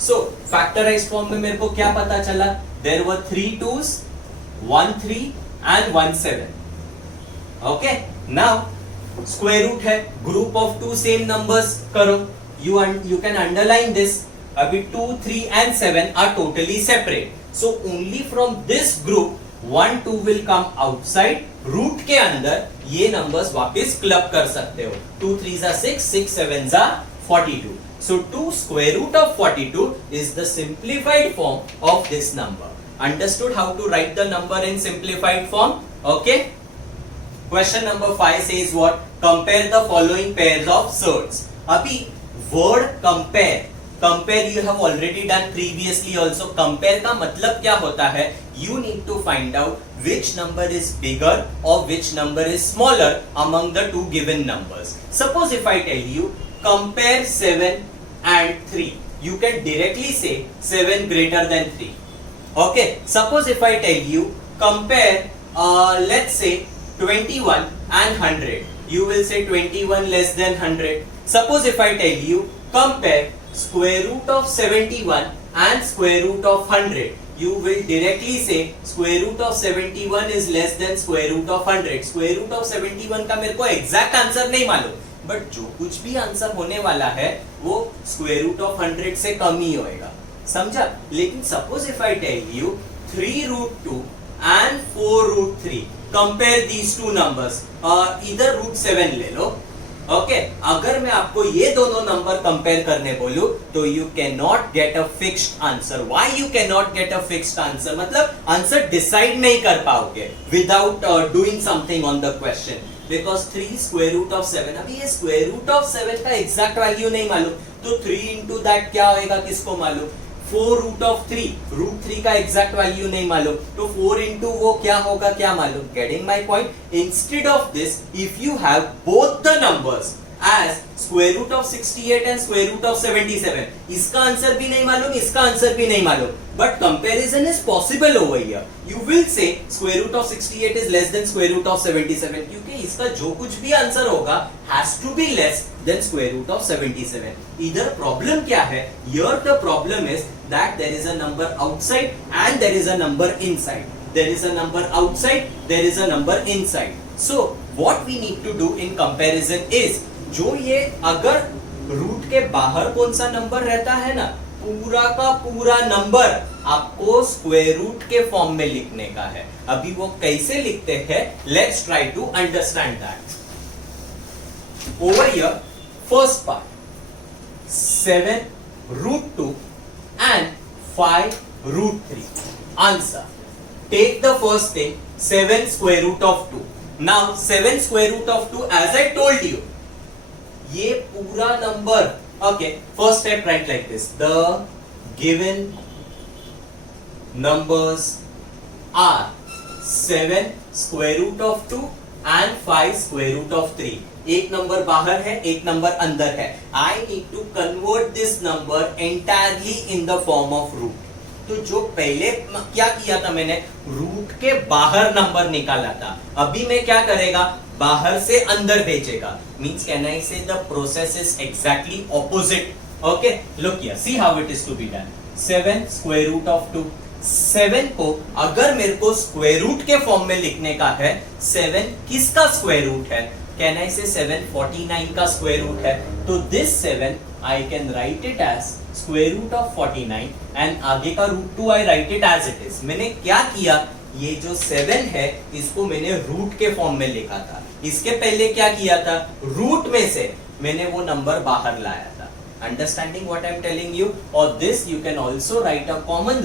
so factorized form में मेरे को क्या पता चला? There were 3 2s, 1 3 and 1 7. Okay, now square root है, group of two same numbers करो. You can underline this. अभी 2 3 and 7 are totally separate. So only from this group 1 2 will come outside. Root के अंदर ये नंबर्स वापस club कर सकते हो. 2 3s are 6, 6 7s are 42. So 2 square root of 42 is the simplified form of this number. Understood how to write the number in simplified form? Okay. Question number 5 says what? Compare the following pairs of surds. अभी word compare you have already done previously also. Compare का मतलब क्या होता है? You need to find out which number is bigger or which number is smaller among the two given numbers. Suppose if I tell you compare 7 and 3, you can directly say 7 greater than 3. Okay. Suppose if I tell you compare let's say 21 and 100, you will say 21 less than 100. Suppose if I tell you compare square root of 71 and square root of 100, you will directly say square root of 71 is less than square root of 100. square root of 71 का मेरे को exact answer नहीं मालूम, but जो कुछ भी answer होने वाला है वो square root of 100 से कम ही होएगा. समझा? लेकिन suppose if I tell you 3 root 2 and 4 root 3, compare these two numbers. इधर रूट 7 ले लो. ओके, अगर मैं आपको ये दोनों नंबर कंपेयर करने बोलूं तो you can not get a fixed answer. Why you can not get a fixed answer? मतलब आंसर डिसाइड नहीं कर पाओगे without doing something on the question. Because 3 square root of 7, अभी ये स्क्वायर रूट ऑफ 7 का एग्जैक्ट वैल्यू नहीं मालूम, तो 3 इंटू दैट क्या होएगा किसको मालूम? 4 रूट ऑफ 3, रूट 3 का एग्जैक्ट वैल्यू नहीं मालूम, तो 4 इंटू वो क्या होगा क्या मालूम? Getting my point? Instead of this, if you have both the numbers as square root of 68 and square root of 77, इसका आंसर भी नहीं मालूम, इसका आंसर भी नहीं मालूम, but comparison is possible over here. You will say square root of 68 is less than square root of 77 क्योंकि इसका जो कुछ भी आंसर होगा has to be less than square root of 77. इधर प्रॉब्लम क्या है? Here the problem is that there is a number outside and there is a number inside. There is a number outside, there is a number inside. So what we need to do in comparison is, जो ये अगर root के बाहर कौन सा number रहता है ना, पूरा का पूरा नंबर आपको स्क्वायर रूट के फॉर्म में लिखने का है. अभी वो कैसे लिखते हैं? Let's try to understand that. Over here first part 7 root 2 and 5 root 3. Answer, take the first thing 7 square root of 2. Now 7 square root of 2, as I told you, ये पूरा number. Okay, first step write like this. The given numbers are 7 square root of 2 and 5 square root of 3. एक number बाहर है, एक number अंदर है. I need to convert this number entirely in the form of root. तो जो पहले क्या किया था मैंने, रूट के बाहर नंबर निकाला था, अभी मैं क्या करेगा, बाहर से अंदर भेजेगा. Means can I say the process is exactly opposite. Okay, look here, see how it is to be done. 7 square root of 2. 7 को अगर मेरे को स्क्वायर रूट के फॉर्म में लिखने का है, 7 किसका स्क्वायर रूट है, कैन आई से 7 49 का स्क्वायर रूट है. तो this 7 I can write it as square root of 49 and आगे का root 2 I write it as it is. मैंने क्या किया, ये जो 7 है इसको मैंने रूट के फॉर्म में लिखा था. इसके पहले क्या किया था, रूट में से मैंने वो नंबर बाहर लाया था. Understanding what I am telling you. और this you can also write a common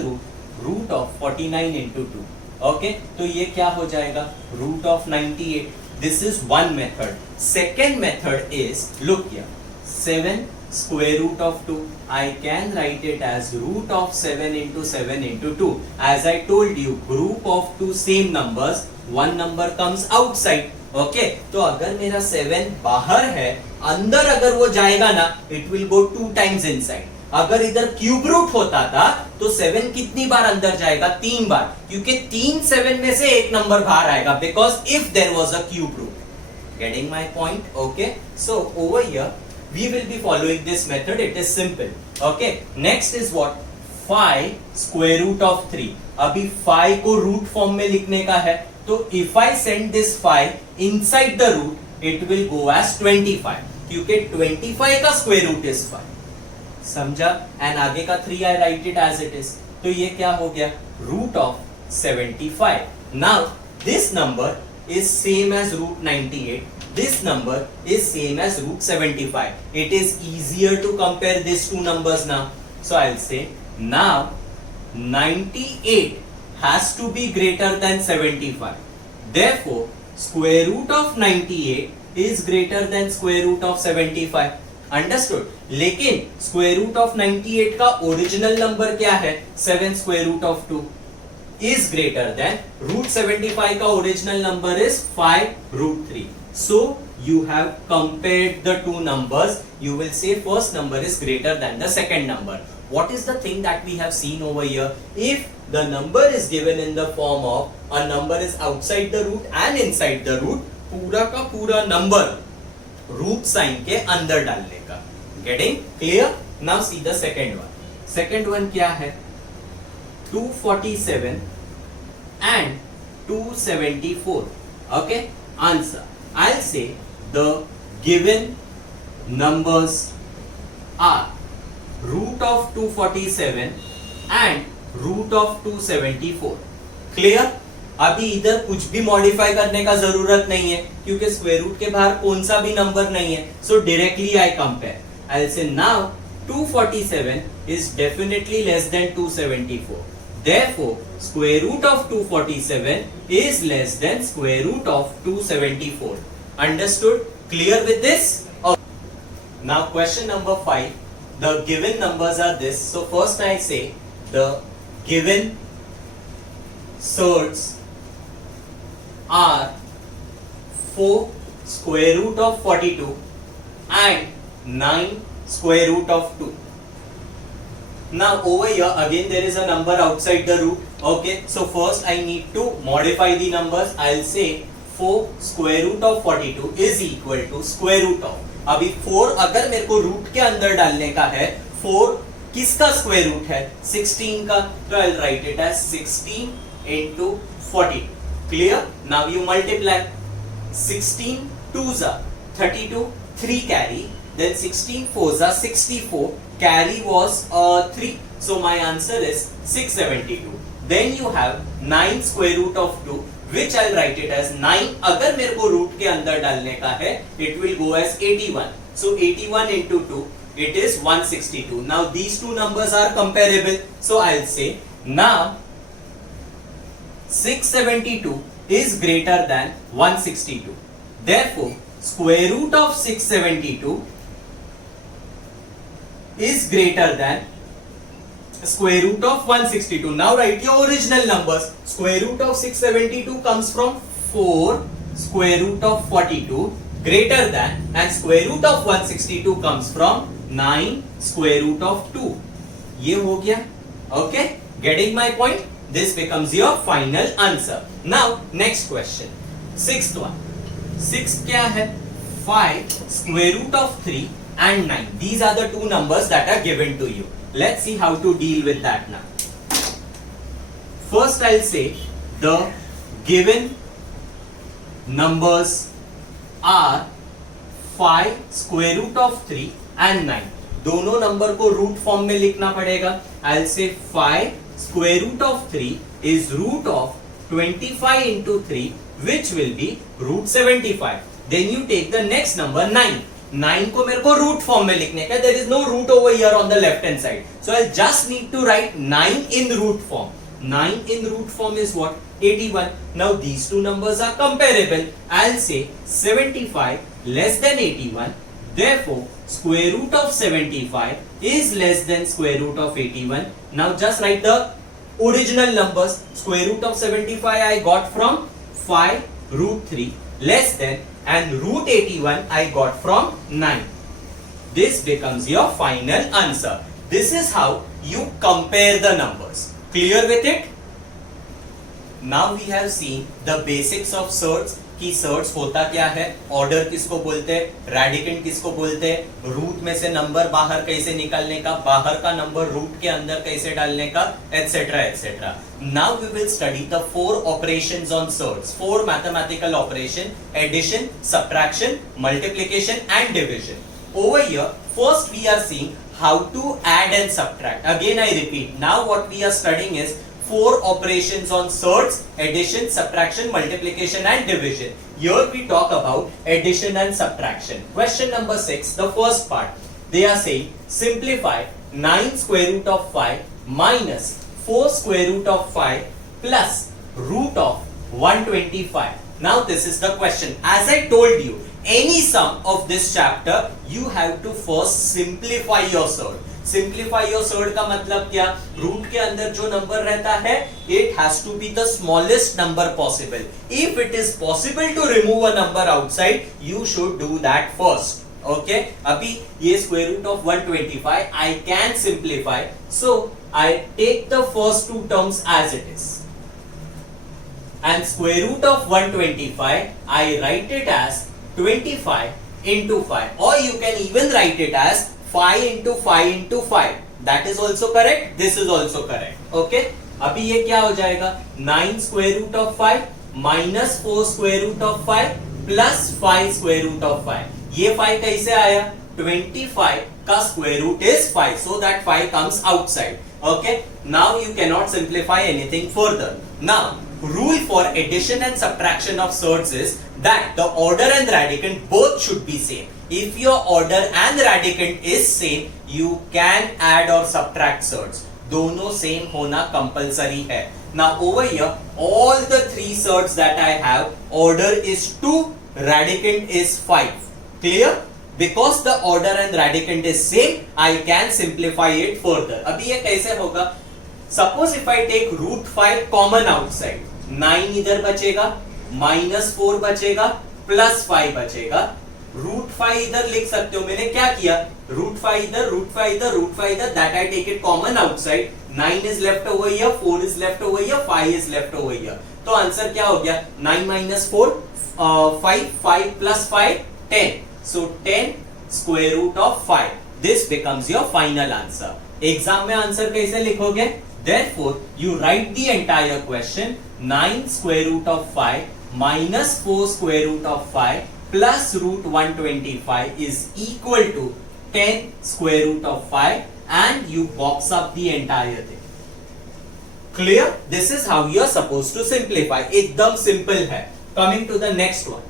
root of 49 into 2. Okay, तो ये क्या हो जाएगा, root of 98. This is one method. Second method is, look here, 7 square root of 2. I can write it as root of 7 into 7 into 2. As I told you, group of two same numbers, one number comes outside. Okay, तो अगर मेरा 7 बाहर है, अंदर अगर वो जाएगा ना, it will go 2 times inside. अगर इधर क्यूब रूट होता था तो 7 कितनी बार अंदर जाएगा, 3 बार, क्योंकि 3 7 में से एक नंबर बाहर आएगा, because if there was a cube root. Getting my point. Okay, so over here we will be following this method. It is simple. Okay, next is what, 5 square root of 3. अभी 5 को root form में लिखने का है, तो if I send this 5 inside the root, it will go as 25, क्योंकि 25 का square root is 5. समझा? एंड आगे का 3 I write it as it is. तो ये क्या हो गया, root of 75. Now this number is same as root 98. This number is same as root 75. It is easier to compare these two numbers now. So I'll say now 98 has to be greater than 75. Therefore, square root of 98 is greater than square root of 75. Understood? लेकिन square root of 98 का original number क्या है, 7 square root of 2 is greater than root 75 का original number is 5 root 3. So you have compared the two numbers. You will say first number is greater than the second number. What is the thing that we have seen over here? If the number is given in the form of a number is outside the root and inside the root, पूरा का पूरा number root sign के अंदर डालने का. Getting clear? Now see the second one. Second one क्या है? 247 and 274. Okay? Answer. I'll say the given numbers are root of 247 and root of 274. Clear? अभी इधर कुछ भी मॉडिफाई करने का जरूरत नहीं है, क्योंकि स्क्वायर रूट के बाहर कौन सा भी नंबर नहीं है. सो directly I compare. I'll say now 247 is definitely less than 274. Therefore, square root of 247 is less than square root of 274. Understood? Clear with this? Now question number 5. The given numbers are this. So first I say the given surds are 4 square root of 42 and 9 square root of 2. Now over here again there is a number outside the root. Okay, so first I need to modify the numbers. I'll say 4 square root of 42 is equal to square root of, अभी 4 अगर मेरे को root के अंदर डालने का है, 4 किसका स्क्वायर रूट है, 16 का, तो I'll write it as 16 into 40. Clear? Now you multiply. 16 2s are 32, 3 carry, then 16 4s are 64, carry was 3, so my answer is 672. Then you have 9 square root of 2, which I'll write it as 9. अगर मेरे को root के अंदर डालने का है, it will go as 81. So 81 into 2, it is 162. Now these two numbers are comparable. So I'll say now 672 is greater than 162. Therefore, square root of 672 is greater than square root of 162. Now write your original numbers. Square root of 672 comes from 4 square root of 42 greater than, and square root of 162 comes from 9 square root of 2. ये हो गया. Okay, getting my point? This becomes your final answer. Now next question, sixth one. Sixth क्या है? 5 square root of 3 and 9. These are the two numbers that are given to you. Let's see how to deal with that now. First I'll say the given numbers are 5 square root of 3 and 9. दोनों number को root form में लिखना पड़ेगा. I'll say 5 square root of 3 is root of 25 into 3, which will be root 75. Then you take the next number 9. 9 को मेरे को root form में लिखने का. There is no root over here on the left hand side, so I just need to write 9 in root form. 9 in root form is what? 81. Now these two numbers are comparable. I'll say 75 less than 81. Therefore, square root of 75 is less than square root of 81. Now just write the original numbers. Square root of 75 I got from 5 root 3 less than, and root 81 I got from 9. This becomes your final answer. This is how you compare the numbers. Clear with it? Now we have seen the basics of surds. कि surds होता क्या है, order किसको बोलते हैं, radicand किसको बोलते हैं, रूट में से नंबर बाहर कैसे निकालने का, बाहर का नंबर रूट के अंदर कैसे डालने का, etcetera etcetera. Now we will study the 4 operations on surds. 4 mathematical operation: addition, subtraction, multiplication and division. Over here, first we are seeing how to add and subtract. Again I repeat, now what we are studying is 4 operations on surds: addition, subtraction, multiplication and division. Here we talk about addition and subtraction. Question number 6, the first part. They are saying simplify 9 square root of 5 minus 4 square root of 5 plus root of 125. Now this is the question. As I told you, any sum of this chapter, you have to first simplify your surd. Simplify your surd का मतलब क्या? Root के अंदर जो number रहता है, it has to be the smallest number possible. If it is possible to remove a number outside, you should do that first. Okay? अभी ये square root of 125 I can simplify, so I take the first two terms as it is. And square root of 125 I write it as 25 into 5, or you can even write it as 5 into 5 into 5. That is also correct. This is also correct. Okay? अभी ये क्या हो जाएगा? 9 square root of 5 minus 4 square root of 5 plus 5 square root of 5. ये 5 कैसे आया? 25 का square root is 5, so that 5 comes outside. Okay? Now you cannot simplify anything further. Now, rule for addition and subtraction of surds is that the order and radicand both should be same. If your order and radicand is same, you can add or subtract surds. दोनों same होना compulsory है. Now over here, all the 3 surds that I have, order is 2, radicand is 5. Clear? Because the order and radicand is same, I can simplify it further. अभी ये कैसे होगा? Suppose if I take root 5 common outside, 9 इधर बचेगा, minus 4 बचेगा, plus 5 बचेगा. Root 5 इधर लिख सकते हो. मैंने क्या किया? रूट 5 इधर, रूट 5 इधर, रूट 5 इधर, that I take it common outside. 9 is left over here, 4 is left over here, 5 is left over here. तो आंसर क्या हो गया? 9 minus 4, 5, 5 plus 5, 10. So 10 square root of 5. This becomes your final answer. Exam में answer कैसे लिखोगे? Therefore, you write the entire question. 9 square root of 5 minus 4 square root of 5 plus root 125 is equal to 10 square root of 5, and you box up the entire thing. Clear? This is how you are supposed to simplify. एकदम simple है. Coming to the next one,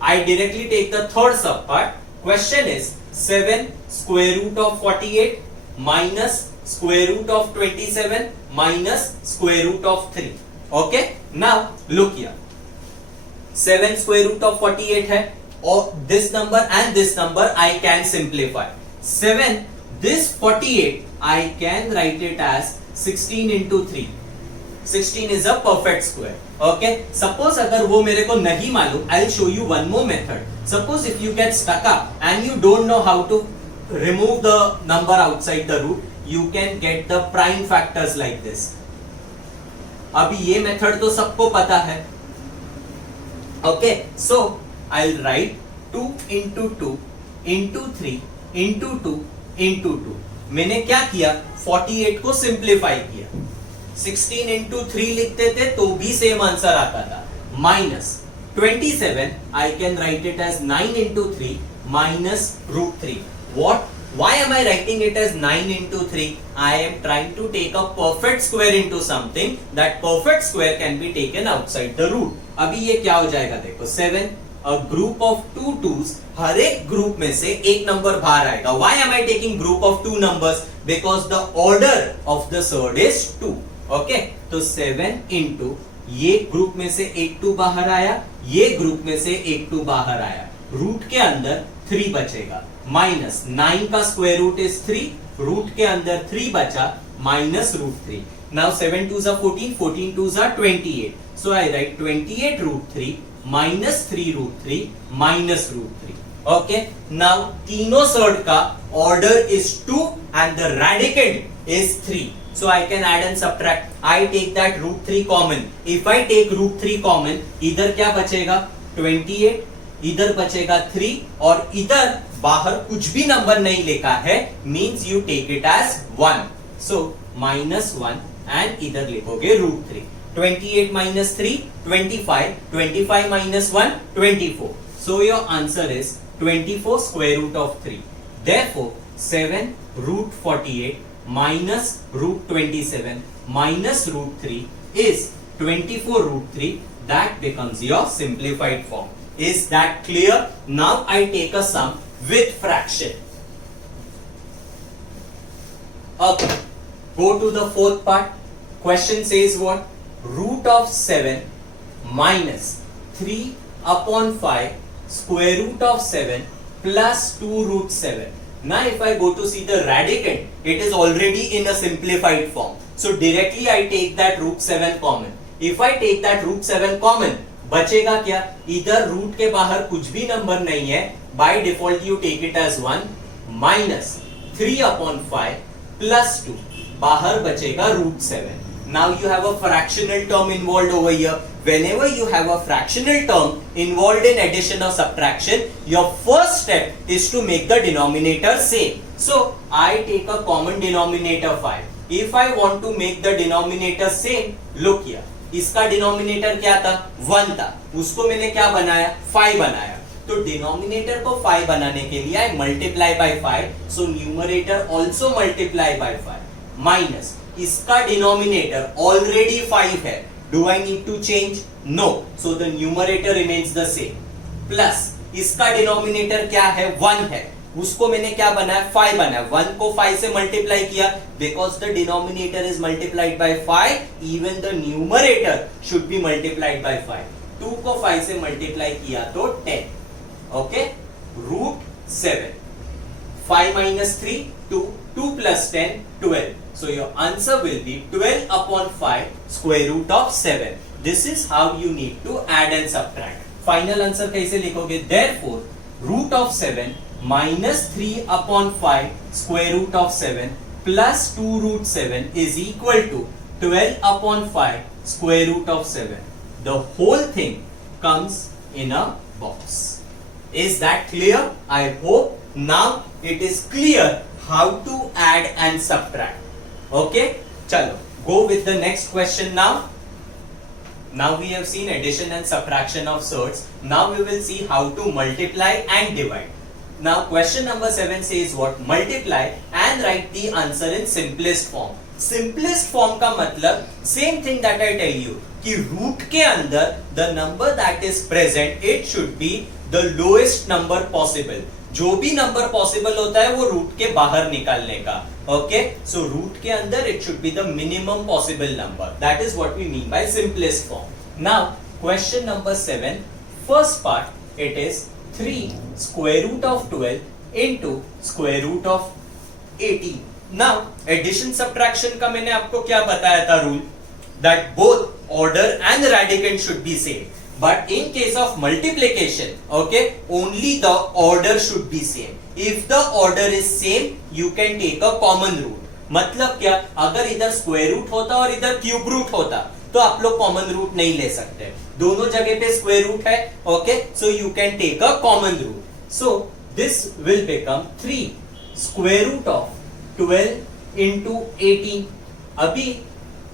I directly take the third sub part. Question is 7 square root of 48 minus square root of 27 minus square root of 3. Okay? Now look here. 7 square root of 48 है, और this number and this number I can simplify. 7, this 48 I can write it as 16 into 3. 16 is a perfect square. Okay, suppose अगर वो मेरे को नहीं मालूम, I'll show you one more method. Suppose if you get stuck up and you don't know how to remove the number outside the root, you can get the prime factors like this. अभी ये method तो सबको पता है. Okay, so I'll write 2 into 2 into 3 into 2 into 2. मैंने क्या किया, 48 को सिंप्लीफाई किया. 16 into 3 लिखते थे तो भी सेम आंसर आता था. Minus 27 I can write it as 9 into 3 minus root 3. What? Why am I writing it as 9 into 3? I am trying to take a perfect square into something. That perfect square can be taken outside the root. अभी ये क्या हो जाएगा देखो, 7. A group of 2 2s, हर एक group में से एक नंबर बाहर आएगा. Why am I taking group of 2 numbers? Because the order of the surd is 2. Okay, तो 7 into ये ग्रुप में से एक 2 बाहर आया, ये ग्रुप में से एक 2 बाहर आया. रूट के अंदर 3 बचेगा. माइनस 9 का स्क्वायर रूट इज 3, रूट के अंदर 3 बचा, minus root 3. Now 7 2s are 14, 14 2s are 28. So I write 28 root 3 minus 3 root 3 minus root 3. Okay, now तीनों सर्ड का order is 2 and the radicand is 3. So I can add and subtract. I take that root 3 common. If I take root 3 common, इधर क्या बचेगा, 28, इधर बचेगा 3 और इधर बाहर कुछ भी नंबर नहीं लिखा है, means you take it as 1. So minus 1 and इधर लिखोगे root 3. 28 minus 3, 25. 25 minus 1, 24. So your answer is 24 square root of 3. Therefore 7 root 48 minus root 27 minus root 3 is 24 root 3. That becomes your simplified form. Is that clear? Now I take a sum with fraction. Okay, go to the fourth part. Question says what? Root of 7 minus 3 upon 5 square root of 7 plus 2 root 7. Now if I go to see the radicand, it is already in a simplified form. So directly I take that root 7 common. If I take that root 7 common, बचेगा क्या, इधर root के बाहर कुछ भी number नहीं है, by default you take it as 1 minus 3 upon 5 plus 2, बाहर बचेगा root 7. Now you have a fractional term involved over here. Whenever you have a fractional term involved in addition or subtraction, your first step is to make the denominator same. So I take a common denominator 5. If I want to make the denominator same, look here. इसका denominator क्या था, 1 था, उसको मैंने क्या बनाया, 5 बनाया. तो denominator को 5 बनाने के लिए I multiply by 5. So numerator also multiply by 5. Minus इसका डिनोमिनेटर ऑलरेडी 5 है. Do I need to change? No. So the numerator remains the same. Plus इसका डिनोमिनेटर क्या है, 1 है, उसको मैंने क्या बनाया, 5 बनाया. 1 को 5 से मल्टीप्लाई किया, because the denominator is multiplied by 5, even the numerator should be multiplied by 5. 2 को 5 से मल्टीप्लाई किया तो 10. Okay, root 7. 5 minus 3, 2. 2 plus 10, 12. So your answer will be 12 upon 5 square root of 7. This is how you need to add and subtract. Final answer कैसे लिखोगे? Therefore, root of 7 minus 3 upon 5 square root of 7 plus 2 root 7 is equal to 12 upon 5 square root of 7. The whole thing comes in a box. Is that clear? I hope now it is clear how to add and subtract. Okay, chalo, go with the next question now. Now we have seen addition and subtraction of surds. Now we will see how to multiply and divide. Now question number 7 says what? Multiply and write the answer in simplest form. Simplest form का मतलब same thing that I tell you कि root के अंदर the number that is present, it should be the lowest number possible. जो भी number possible होता है वो रूट के बाहर निकालने का. ओके, सो रूट के अंदर it should be the minimum possible number. That is what we mean by simplest form. Now question number 7, first part, it is 3 square root of 12 into square root of 18. नाउ addition subtraction का मैंने आपको क्या बताया था rule? that both order and radicand should be same. But in case of multiplication, okay, only the order should be same. If the order is same, you can take a common root. मतलब क्या, अगर इधर square root होता और इधर cube root होता तो आप लोग कॉमन रूट नहीं ले सकते. दोनों जगह पे स्क्वायर रूट है. Okay, so you can take a common root. So this will become 3 square root of 12 into 18. अभी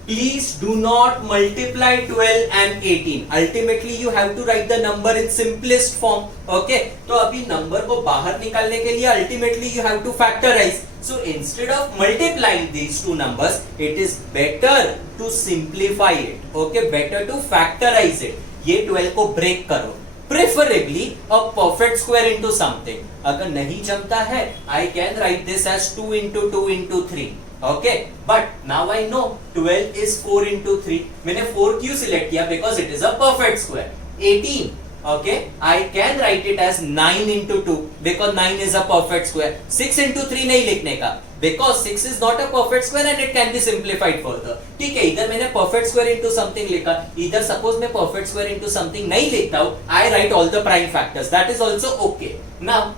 please do not multiply 12 and 18. Ultimately you have to write the number in simplest form. Okay, तो अभी number को बाहर निकालने के लिए ultimately you have to factorize. So instead of multiplying these two numbers, it is better to simplify it. Okay, better to factorize it. ये 12 को break करो. Preferably a perfect square into something. अगर नहीं जमता है, I can write this as 2 into 2 into 3. Okay, but now I know 12 is 4 into 3. मैंने 4 क्यों select किया? Because it is a perfect square. 18, okay, I can write it as 9 into 2 because 9 is a perfect square. 6 into 3 नहीं लिखने का because 6 is not a perfect square and it can be simplified further. ठीक है, इधर मैंने perfect square into something लिखा, इधर suppose मैं perfect square into something नहीं लिखता हूँ, I write all the prime factors. That is also okay. Now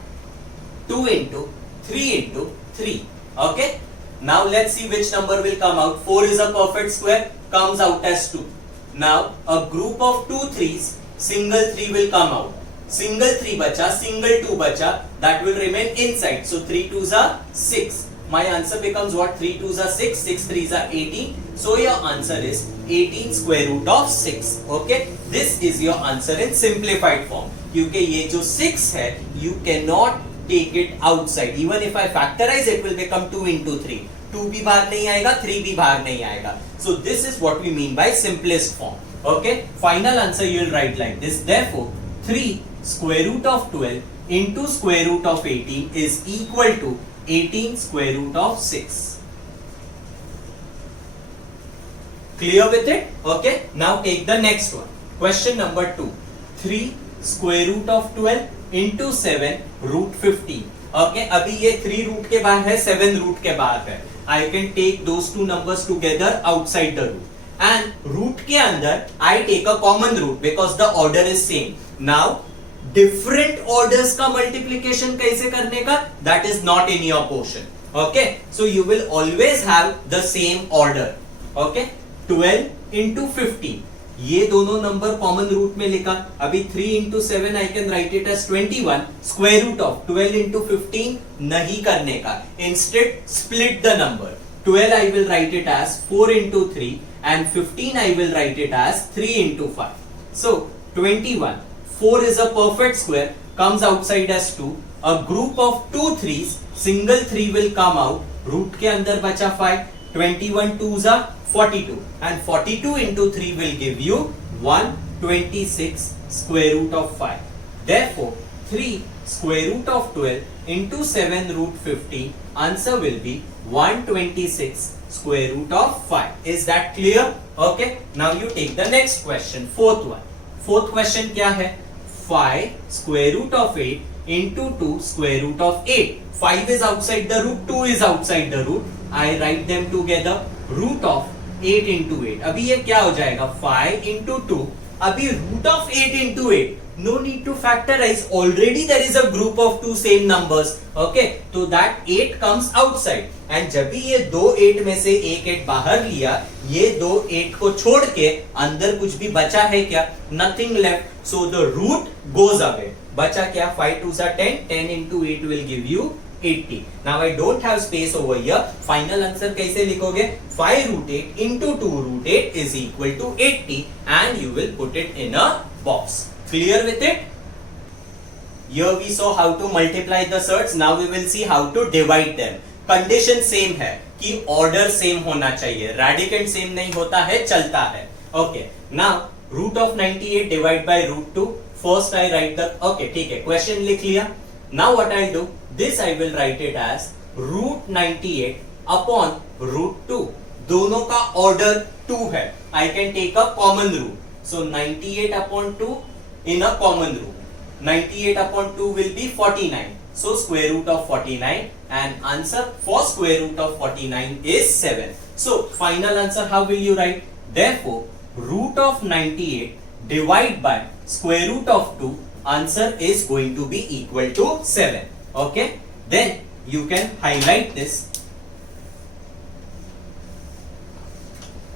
2 into 3 into 3. Okay. Now let's see which number will come out. 4 is a perfect square, comes out as 2. Now a group of 2 3s, single 3 will come out. Single 3 bacha, single 2 bacha, that will remain inside. So 3 2s are 6. My answer becomes what? 3 2s are 6, 6 3s are 18. So your answer is 18 square root of 6. Okay, this is your answer in simplified form. क्योंकि ये जो 6 है, you cannot take it outside. Even if I factorize, it will become 2 into 3. 2 भी बाहर नहीं आएगा, 3 भी बाहर नहीं आएगा. So this is what we mean by simplest form. Okay, final answer you will write like this. Therefore 3 square root of 12 into square root of 18 is equal to 18 square root of 6. Clear with it? Okay, now take the next one. Question number 2. 3 square root of 12 into 7 root 15. Okay, अभी ये 3 root के बाहर है, 7 root के बाहर है. I can take those two numbers together outside the root. And root के अंदर I take a common root because the order is same. Now different orders का multiplication कैसे करने का? That is not in your portion. Okay, so you will always have the same order. Okay, 12 into 15. ये दोनों number common root में लिखा. अभी 3 into 7 I can write it as 21 square root of 12 into 15 नहीं करने का. Instead split the number. 12 I will write it as 4 into 3 and 15 I will write it as 3 into 5. So 21, 4 is a perfect square, comes outside as 2. A group of 2 3s, single 3 will come out. Root के अंदर बचा 5. 21 2s are 42 and 42 into 3 will give you 126 square root of 5. Therefore 3 square root of 12 into 7 root 15, answer will be 126 square root of 5. Is that clear? Okay, now you take the next question, fourth one. Fourth question क्या है? 5 square root of 8 into 2 square root of 8. 5 is outside the root, 2 is outside the root. I write them together. Root of 8 into 8. अभी ये क्या हो जाएगा? 5 into 2. अभी root of 8 into 8. No need to factorize. Already there is a group of two same numbers. Okay, so that 8 comes outside. And जब भी ये दो 8 में से एक 8 बाहर लिया, ये दो 8 को छोड़ के अंदर कुछ भी बचा है क्या? Nothing left. So the root goes away. बचा क्या? 5 2s are 10. 10 into 8 will give you 80. Now I don't have space over here. Final answer कैसे लिखोगे? 5 root 8 into 2 root 8 is equal to 80 and you will put it in a box. Clear with it? Here we saw how to multiply the surds. Now we will see how to divide them. Condition same है कि order same होना चाहिए. Radicand same नहीं होता है, चलता है. Okay. Now root of 98 divide by root 2. First I write the. Okay, ठीक है. Question लिख लिया. Now what I'll do? This I will write it as root 98 upon root 2. दोनों का order 2 है. I can take a common root. So 98 upon 2 in a common root. 98 upon 2 will be 49. So square root of 49 and answer for square root of 49 is 7. So final answer how will you write? Therefore, root of 98 divide by square root of 2, answer is going to be equal to 7. Okay, then you can highlight this.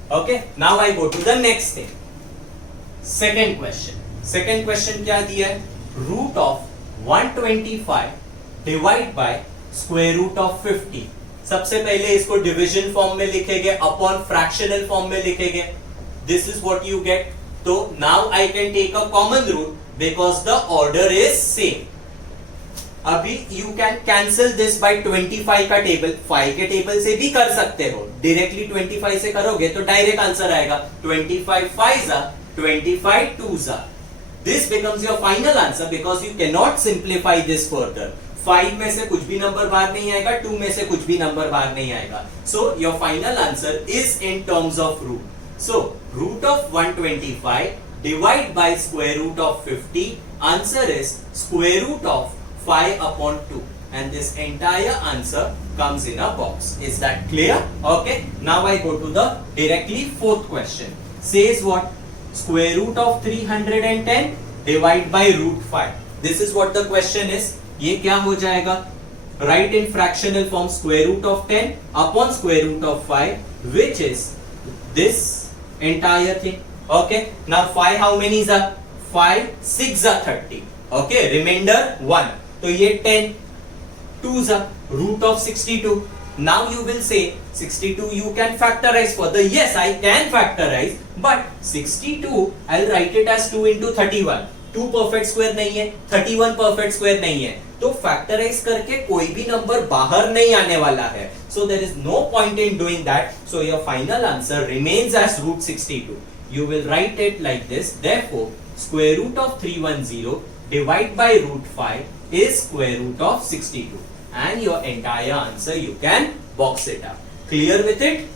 Okay, now I go to the next thing. Second question क्या दिया है? Root of 125 divide by square root of 50. सबसे पहले इसको division form में लिखेंगे, upon fractional form में लिखेंगे. This is what you get. तो now I can take a common root because the order is same. अभी you can cancel this by 25 का टेबल. 5 के टेबल से भी कर सकते हो. डायरेक्टली 25 से करोगे तो डायरेक्ट आंसर आएगा. 25 5 जा, 25 2 जा. This becomes your final answer because you cannot simplify this further. 5 में से कुछ भी नंबर बाहर नहीं आएगा, 2 में से कुछ भी नंबर बाहर नहीं आएगा. So your final answer is in terms of root. So root of 125 divide by square root of 50. Answer is square root of 5 upon 2. And this entire answer comes in a box. Is that clear? Okay. Now I go to the directly fourth question. Says what? Square root of 310 divide by root 5. This is what the question is. ये क्या हो जाएगा? Write in fractional form square root of 10 upon square root of 5, which is this entire thing. Okay. Now 5 how many are? 5 6 are 30. Okay. Remainder 1. तो ये 10. 2 are root of 62. Now you will say 62 you can factorize further. Yes, I can factorize, but 62 I'll write it as 2 into 31. 2 perfect square नहीं है, 31 perfect square नहीं है, तो factorize करके कोई भी नंबर बाहर नहीं आने वाला है. So there is no point in doing that. So your final answer remains as root 62. You will write it like this. Therefore, square root of 310 divided by root 5 is square root of 62. And your entire answer you can box it up. Clear with it?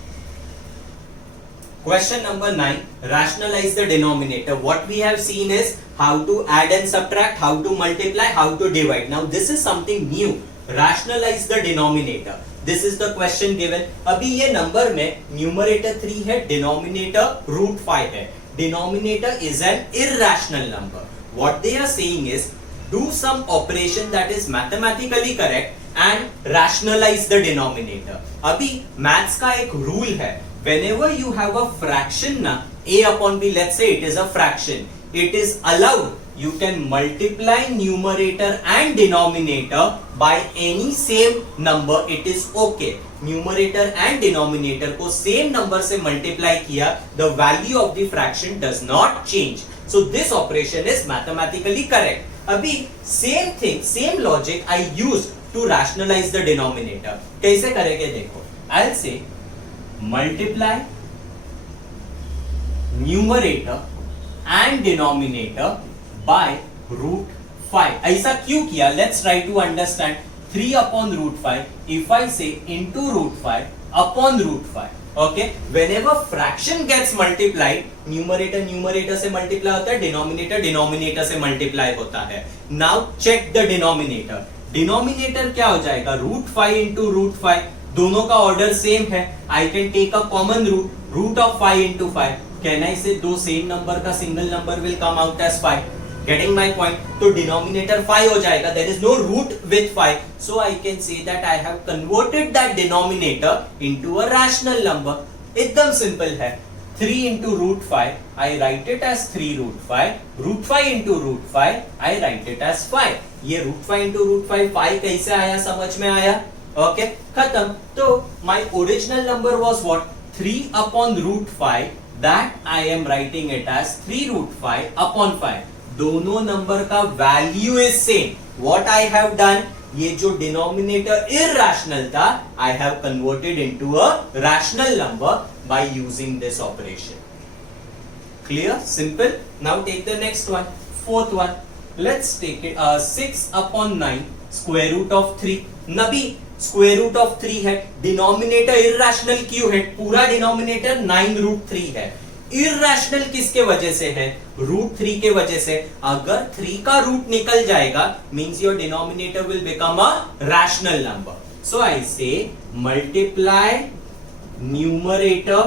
Question number 9. Rationalize the denominator. What we have seen is how to add and subtract, how to multiply, how to divide. Now this is something new. Rationalize the denominator. This is the question given. अभी ये number में numerator 3 है, denominator root 5 है. Denominator is an irrational number. What they are saying is do some operation that is mathematically correct and rationalize the denominator. अभी maths का एक rule है. Whenever you have a fraction ना, a upon b, let's say it is a fraction, it is allowed. You can multiply numerator and denominator by any same number. It is okay. Numerator and denominator को same number से multiply किया, the value of the fraction does not change. So this operation is mathematically correct. अभी same thing, same logic I used to rationalize the denominator. कैसे करेंगे देखो. I'll say multiply numerator and denominator by root 5. ऐसा क्यों किया? Let's try to understand. 3 upon root 5. If I say into root 5 upon root 5. Okay. Whenever fraction gets multiplied, numerator numerator से multiply होता है, denominator denominator से multiply होता है. Now check the denominator. Denominator क्या हो जाएगा? root 5 into root 5. दोनों का ऑर्डर सेम है. I can take a common root. Root of 5 into 5. Can I say दो सेम नंबर का single number will come out as 5? Getting my point? तो denominator 5 हो जाएगा. There is no root with 5. So I can say that I have converted that denominator into a rational number. एकदम simple है. 3 into root 5, I write it as 3 root 5. Root 5 into root 5, I write it as 5. ये root 5 into root 5, 5 कैसे आया? समझ में आया? Okay, खत्म. तो my original number was what? 3 upon root 5. That I am writing it as 3 root 5 upon 5. दोनों number का value is same. What I have done, ये जो डिनोमिनेटर इरैशनल था, I have converted into a rational number by using this operation. Clear? Simple. Now take the next one. Fourth one. Let's take it 6 upon 9 square root of 3. Nabi square root of 3 है. Denominator irrational क्यों है? पूरा denominator 9 root 3 है. Irrational किसके वजह से है? Root 3 के वजह से. अगर 3 का रूट निकल जाएगा means your denominator will become a rational number. So I say multiply numerator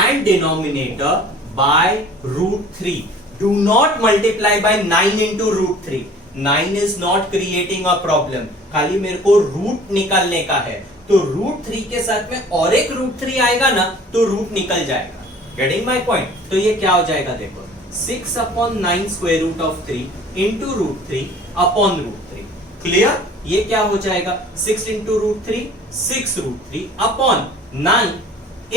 and denominator by root 3. Do not multiply by 9 into root 3. 9 is not creating a problem. खाली मेरे को रूट निकालने का है, तो रूट 3 के साथ में और एक रूट 3 आएगा ना, तो रूट निकल जाएगा. Getting my point? तो ये क्या हो जाएगा देखो, 6 upon 9 square root of 3 into root 3 upon root 3. Clear? ये क्या हो जाएगा, 6 into root 3, 6 root 3 upon 9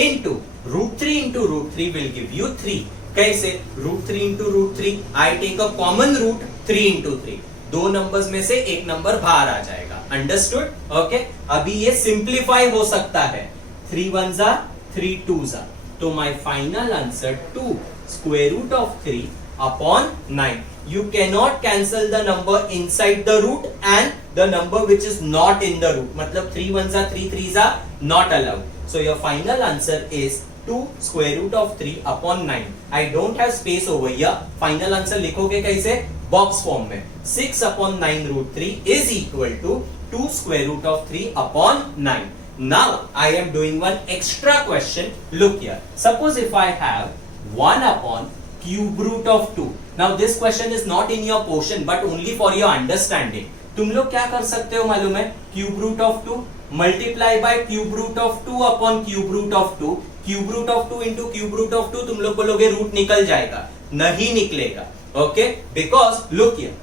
into root 3 into root 3 will give you 3. कैसे? Root 3 into root 3, I take a common root 3 into 3. दो नंबर्स में से एक नंबर बाहर आ जाएगा. अंडरस्टूड? ओके. अभी ये सिंप्लीफाई हो सकता है. 3 1 जा 3 2 जा. तो my final answer 2 square root of 3 upon 9. You cannot cancel the number inside the root and the number which is not in the root. मतलब 3 1 जा 3 3 जा not allowed. So your final answer is 2 square root of 3 upon 9. I don't have space over here. Final answer लिखोगे कैसे? Box form में. 6 upon 9 root 3 is equal to 2 square root of 3 upon 9. Now I am doing one extra question. Look here. Suppose if I have 1 upon cube root of 2. Now this question is not in your portion but only for your understanding. तुम लोग क्या कर सकते हो मालूम है? Cube root of 2 multiply by cube root of 2 upon cube root of 2. Cube root of 2 into cube root of 2 तुम लोग बोलोगे रूट निकल जाएगा. नहीं निकलेगा. Okay, because look here,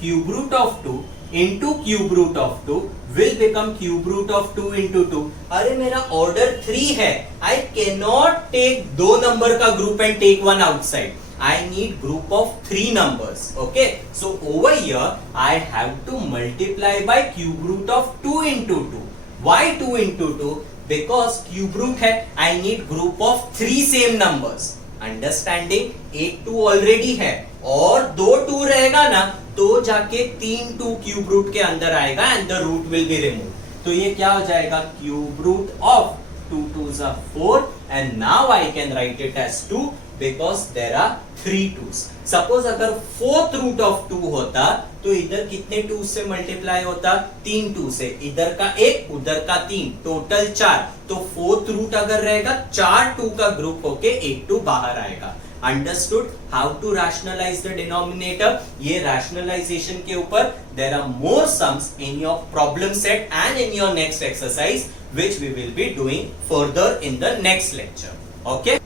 cube root of 2 into cube root of 2 will become cube root of 2 into 2. अरे मेरा order 3 है. I cannot take दो नंबर का group and take one outside. I need group of 3 numbers. Okay, so over here I have to multiply by cube root of 2 into 2. Why 2 into 2? Because cube root है, I need group of 3 same numbers. Understanding? एक 2 already है और दो 2 रहेगा ना, तो जाके 3 2 cube root के अंदर आएगा and the root will be remove. तो ये क्या हो जाएगा, cube root of 2 2s are 4 and now I can write it as 2 because there are 3 2s. Suppose अगर 4th रूट ऑफ 2 होता तो इधर कितने 2 से मल्टीप्लाई होता, 3 2 से. इधर का 1 उधर का 3, टोटल 4. तो 4th रूट अगर रहेगा 4 2 का ग्रुप होके 1 2 बाहर आएगा. Understood how to rationalize the denominator? ये rationalization के ऊपर there are more sums in your problem set and in your next exercise which we will be doing further in the next lecture. Okay?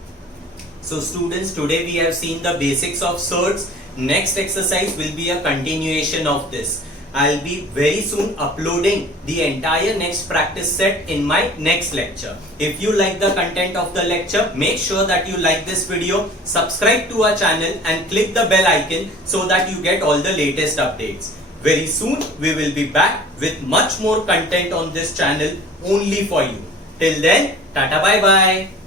So students, today we have seen the basics of surds. Next exercise will be a continuation of this. I'll be very soon uploading the entire next practice set in my next lecture. If you like the content of the lecture, make sure that you like this video, subscribe to our channel and click the bell icon so that you get all the latest updates. Very soon we will be back with much more content on this channel only for you. Till then, tata bye bye.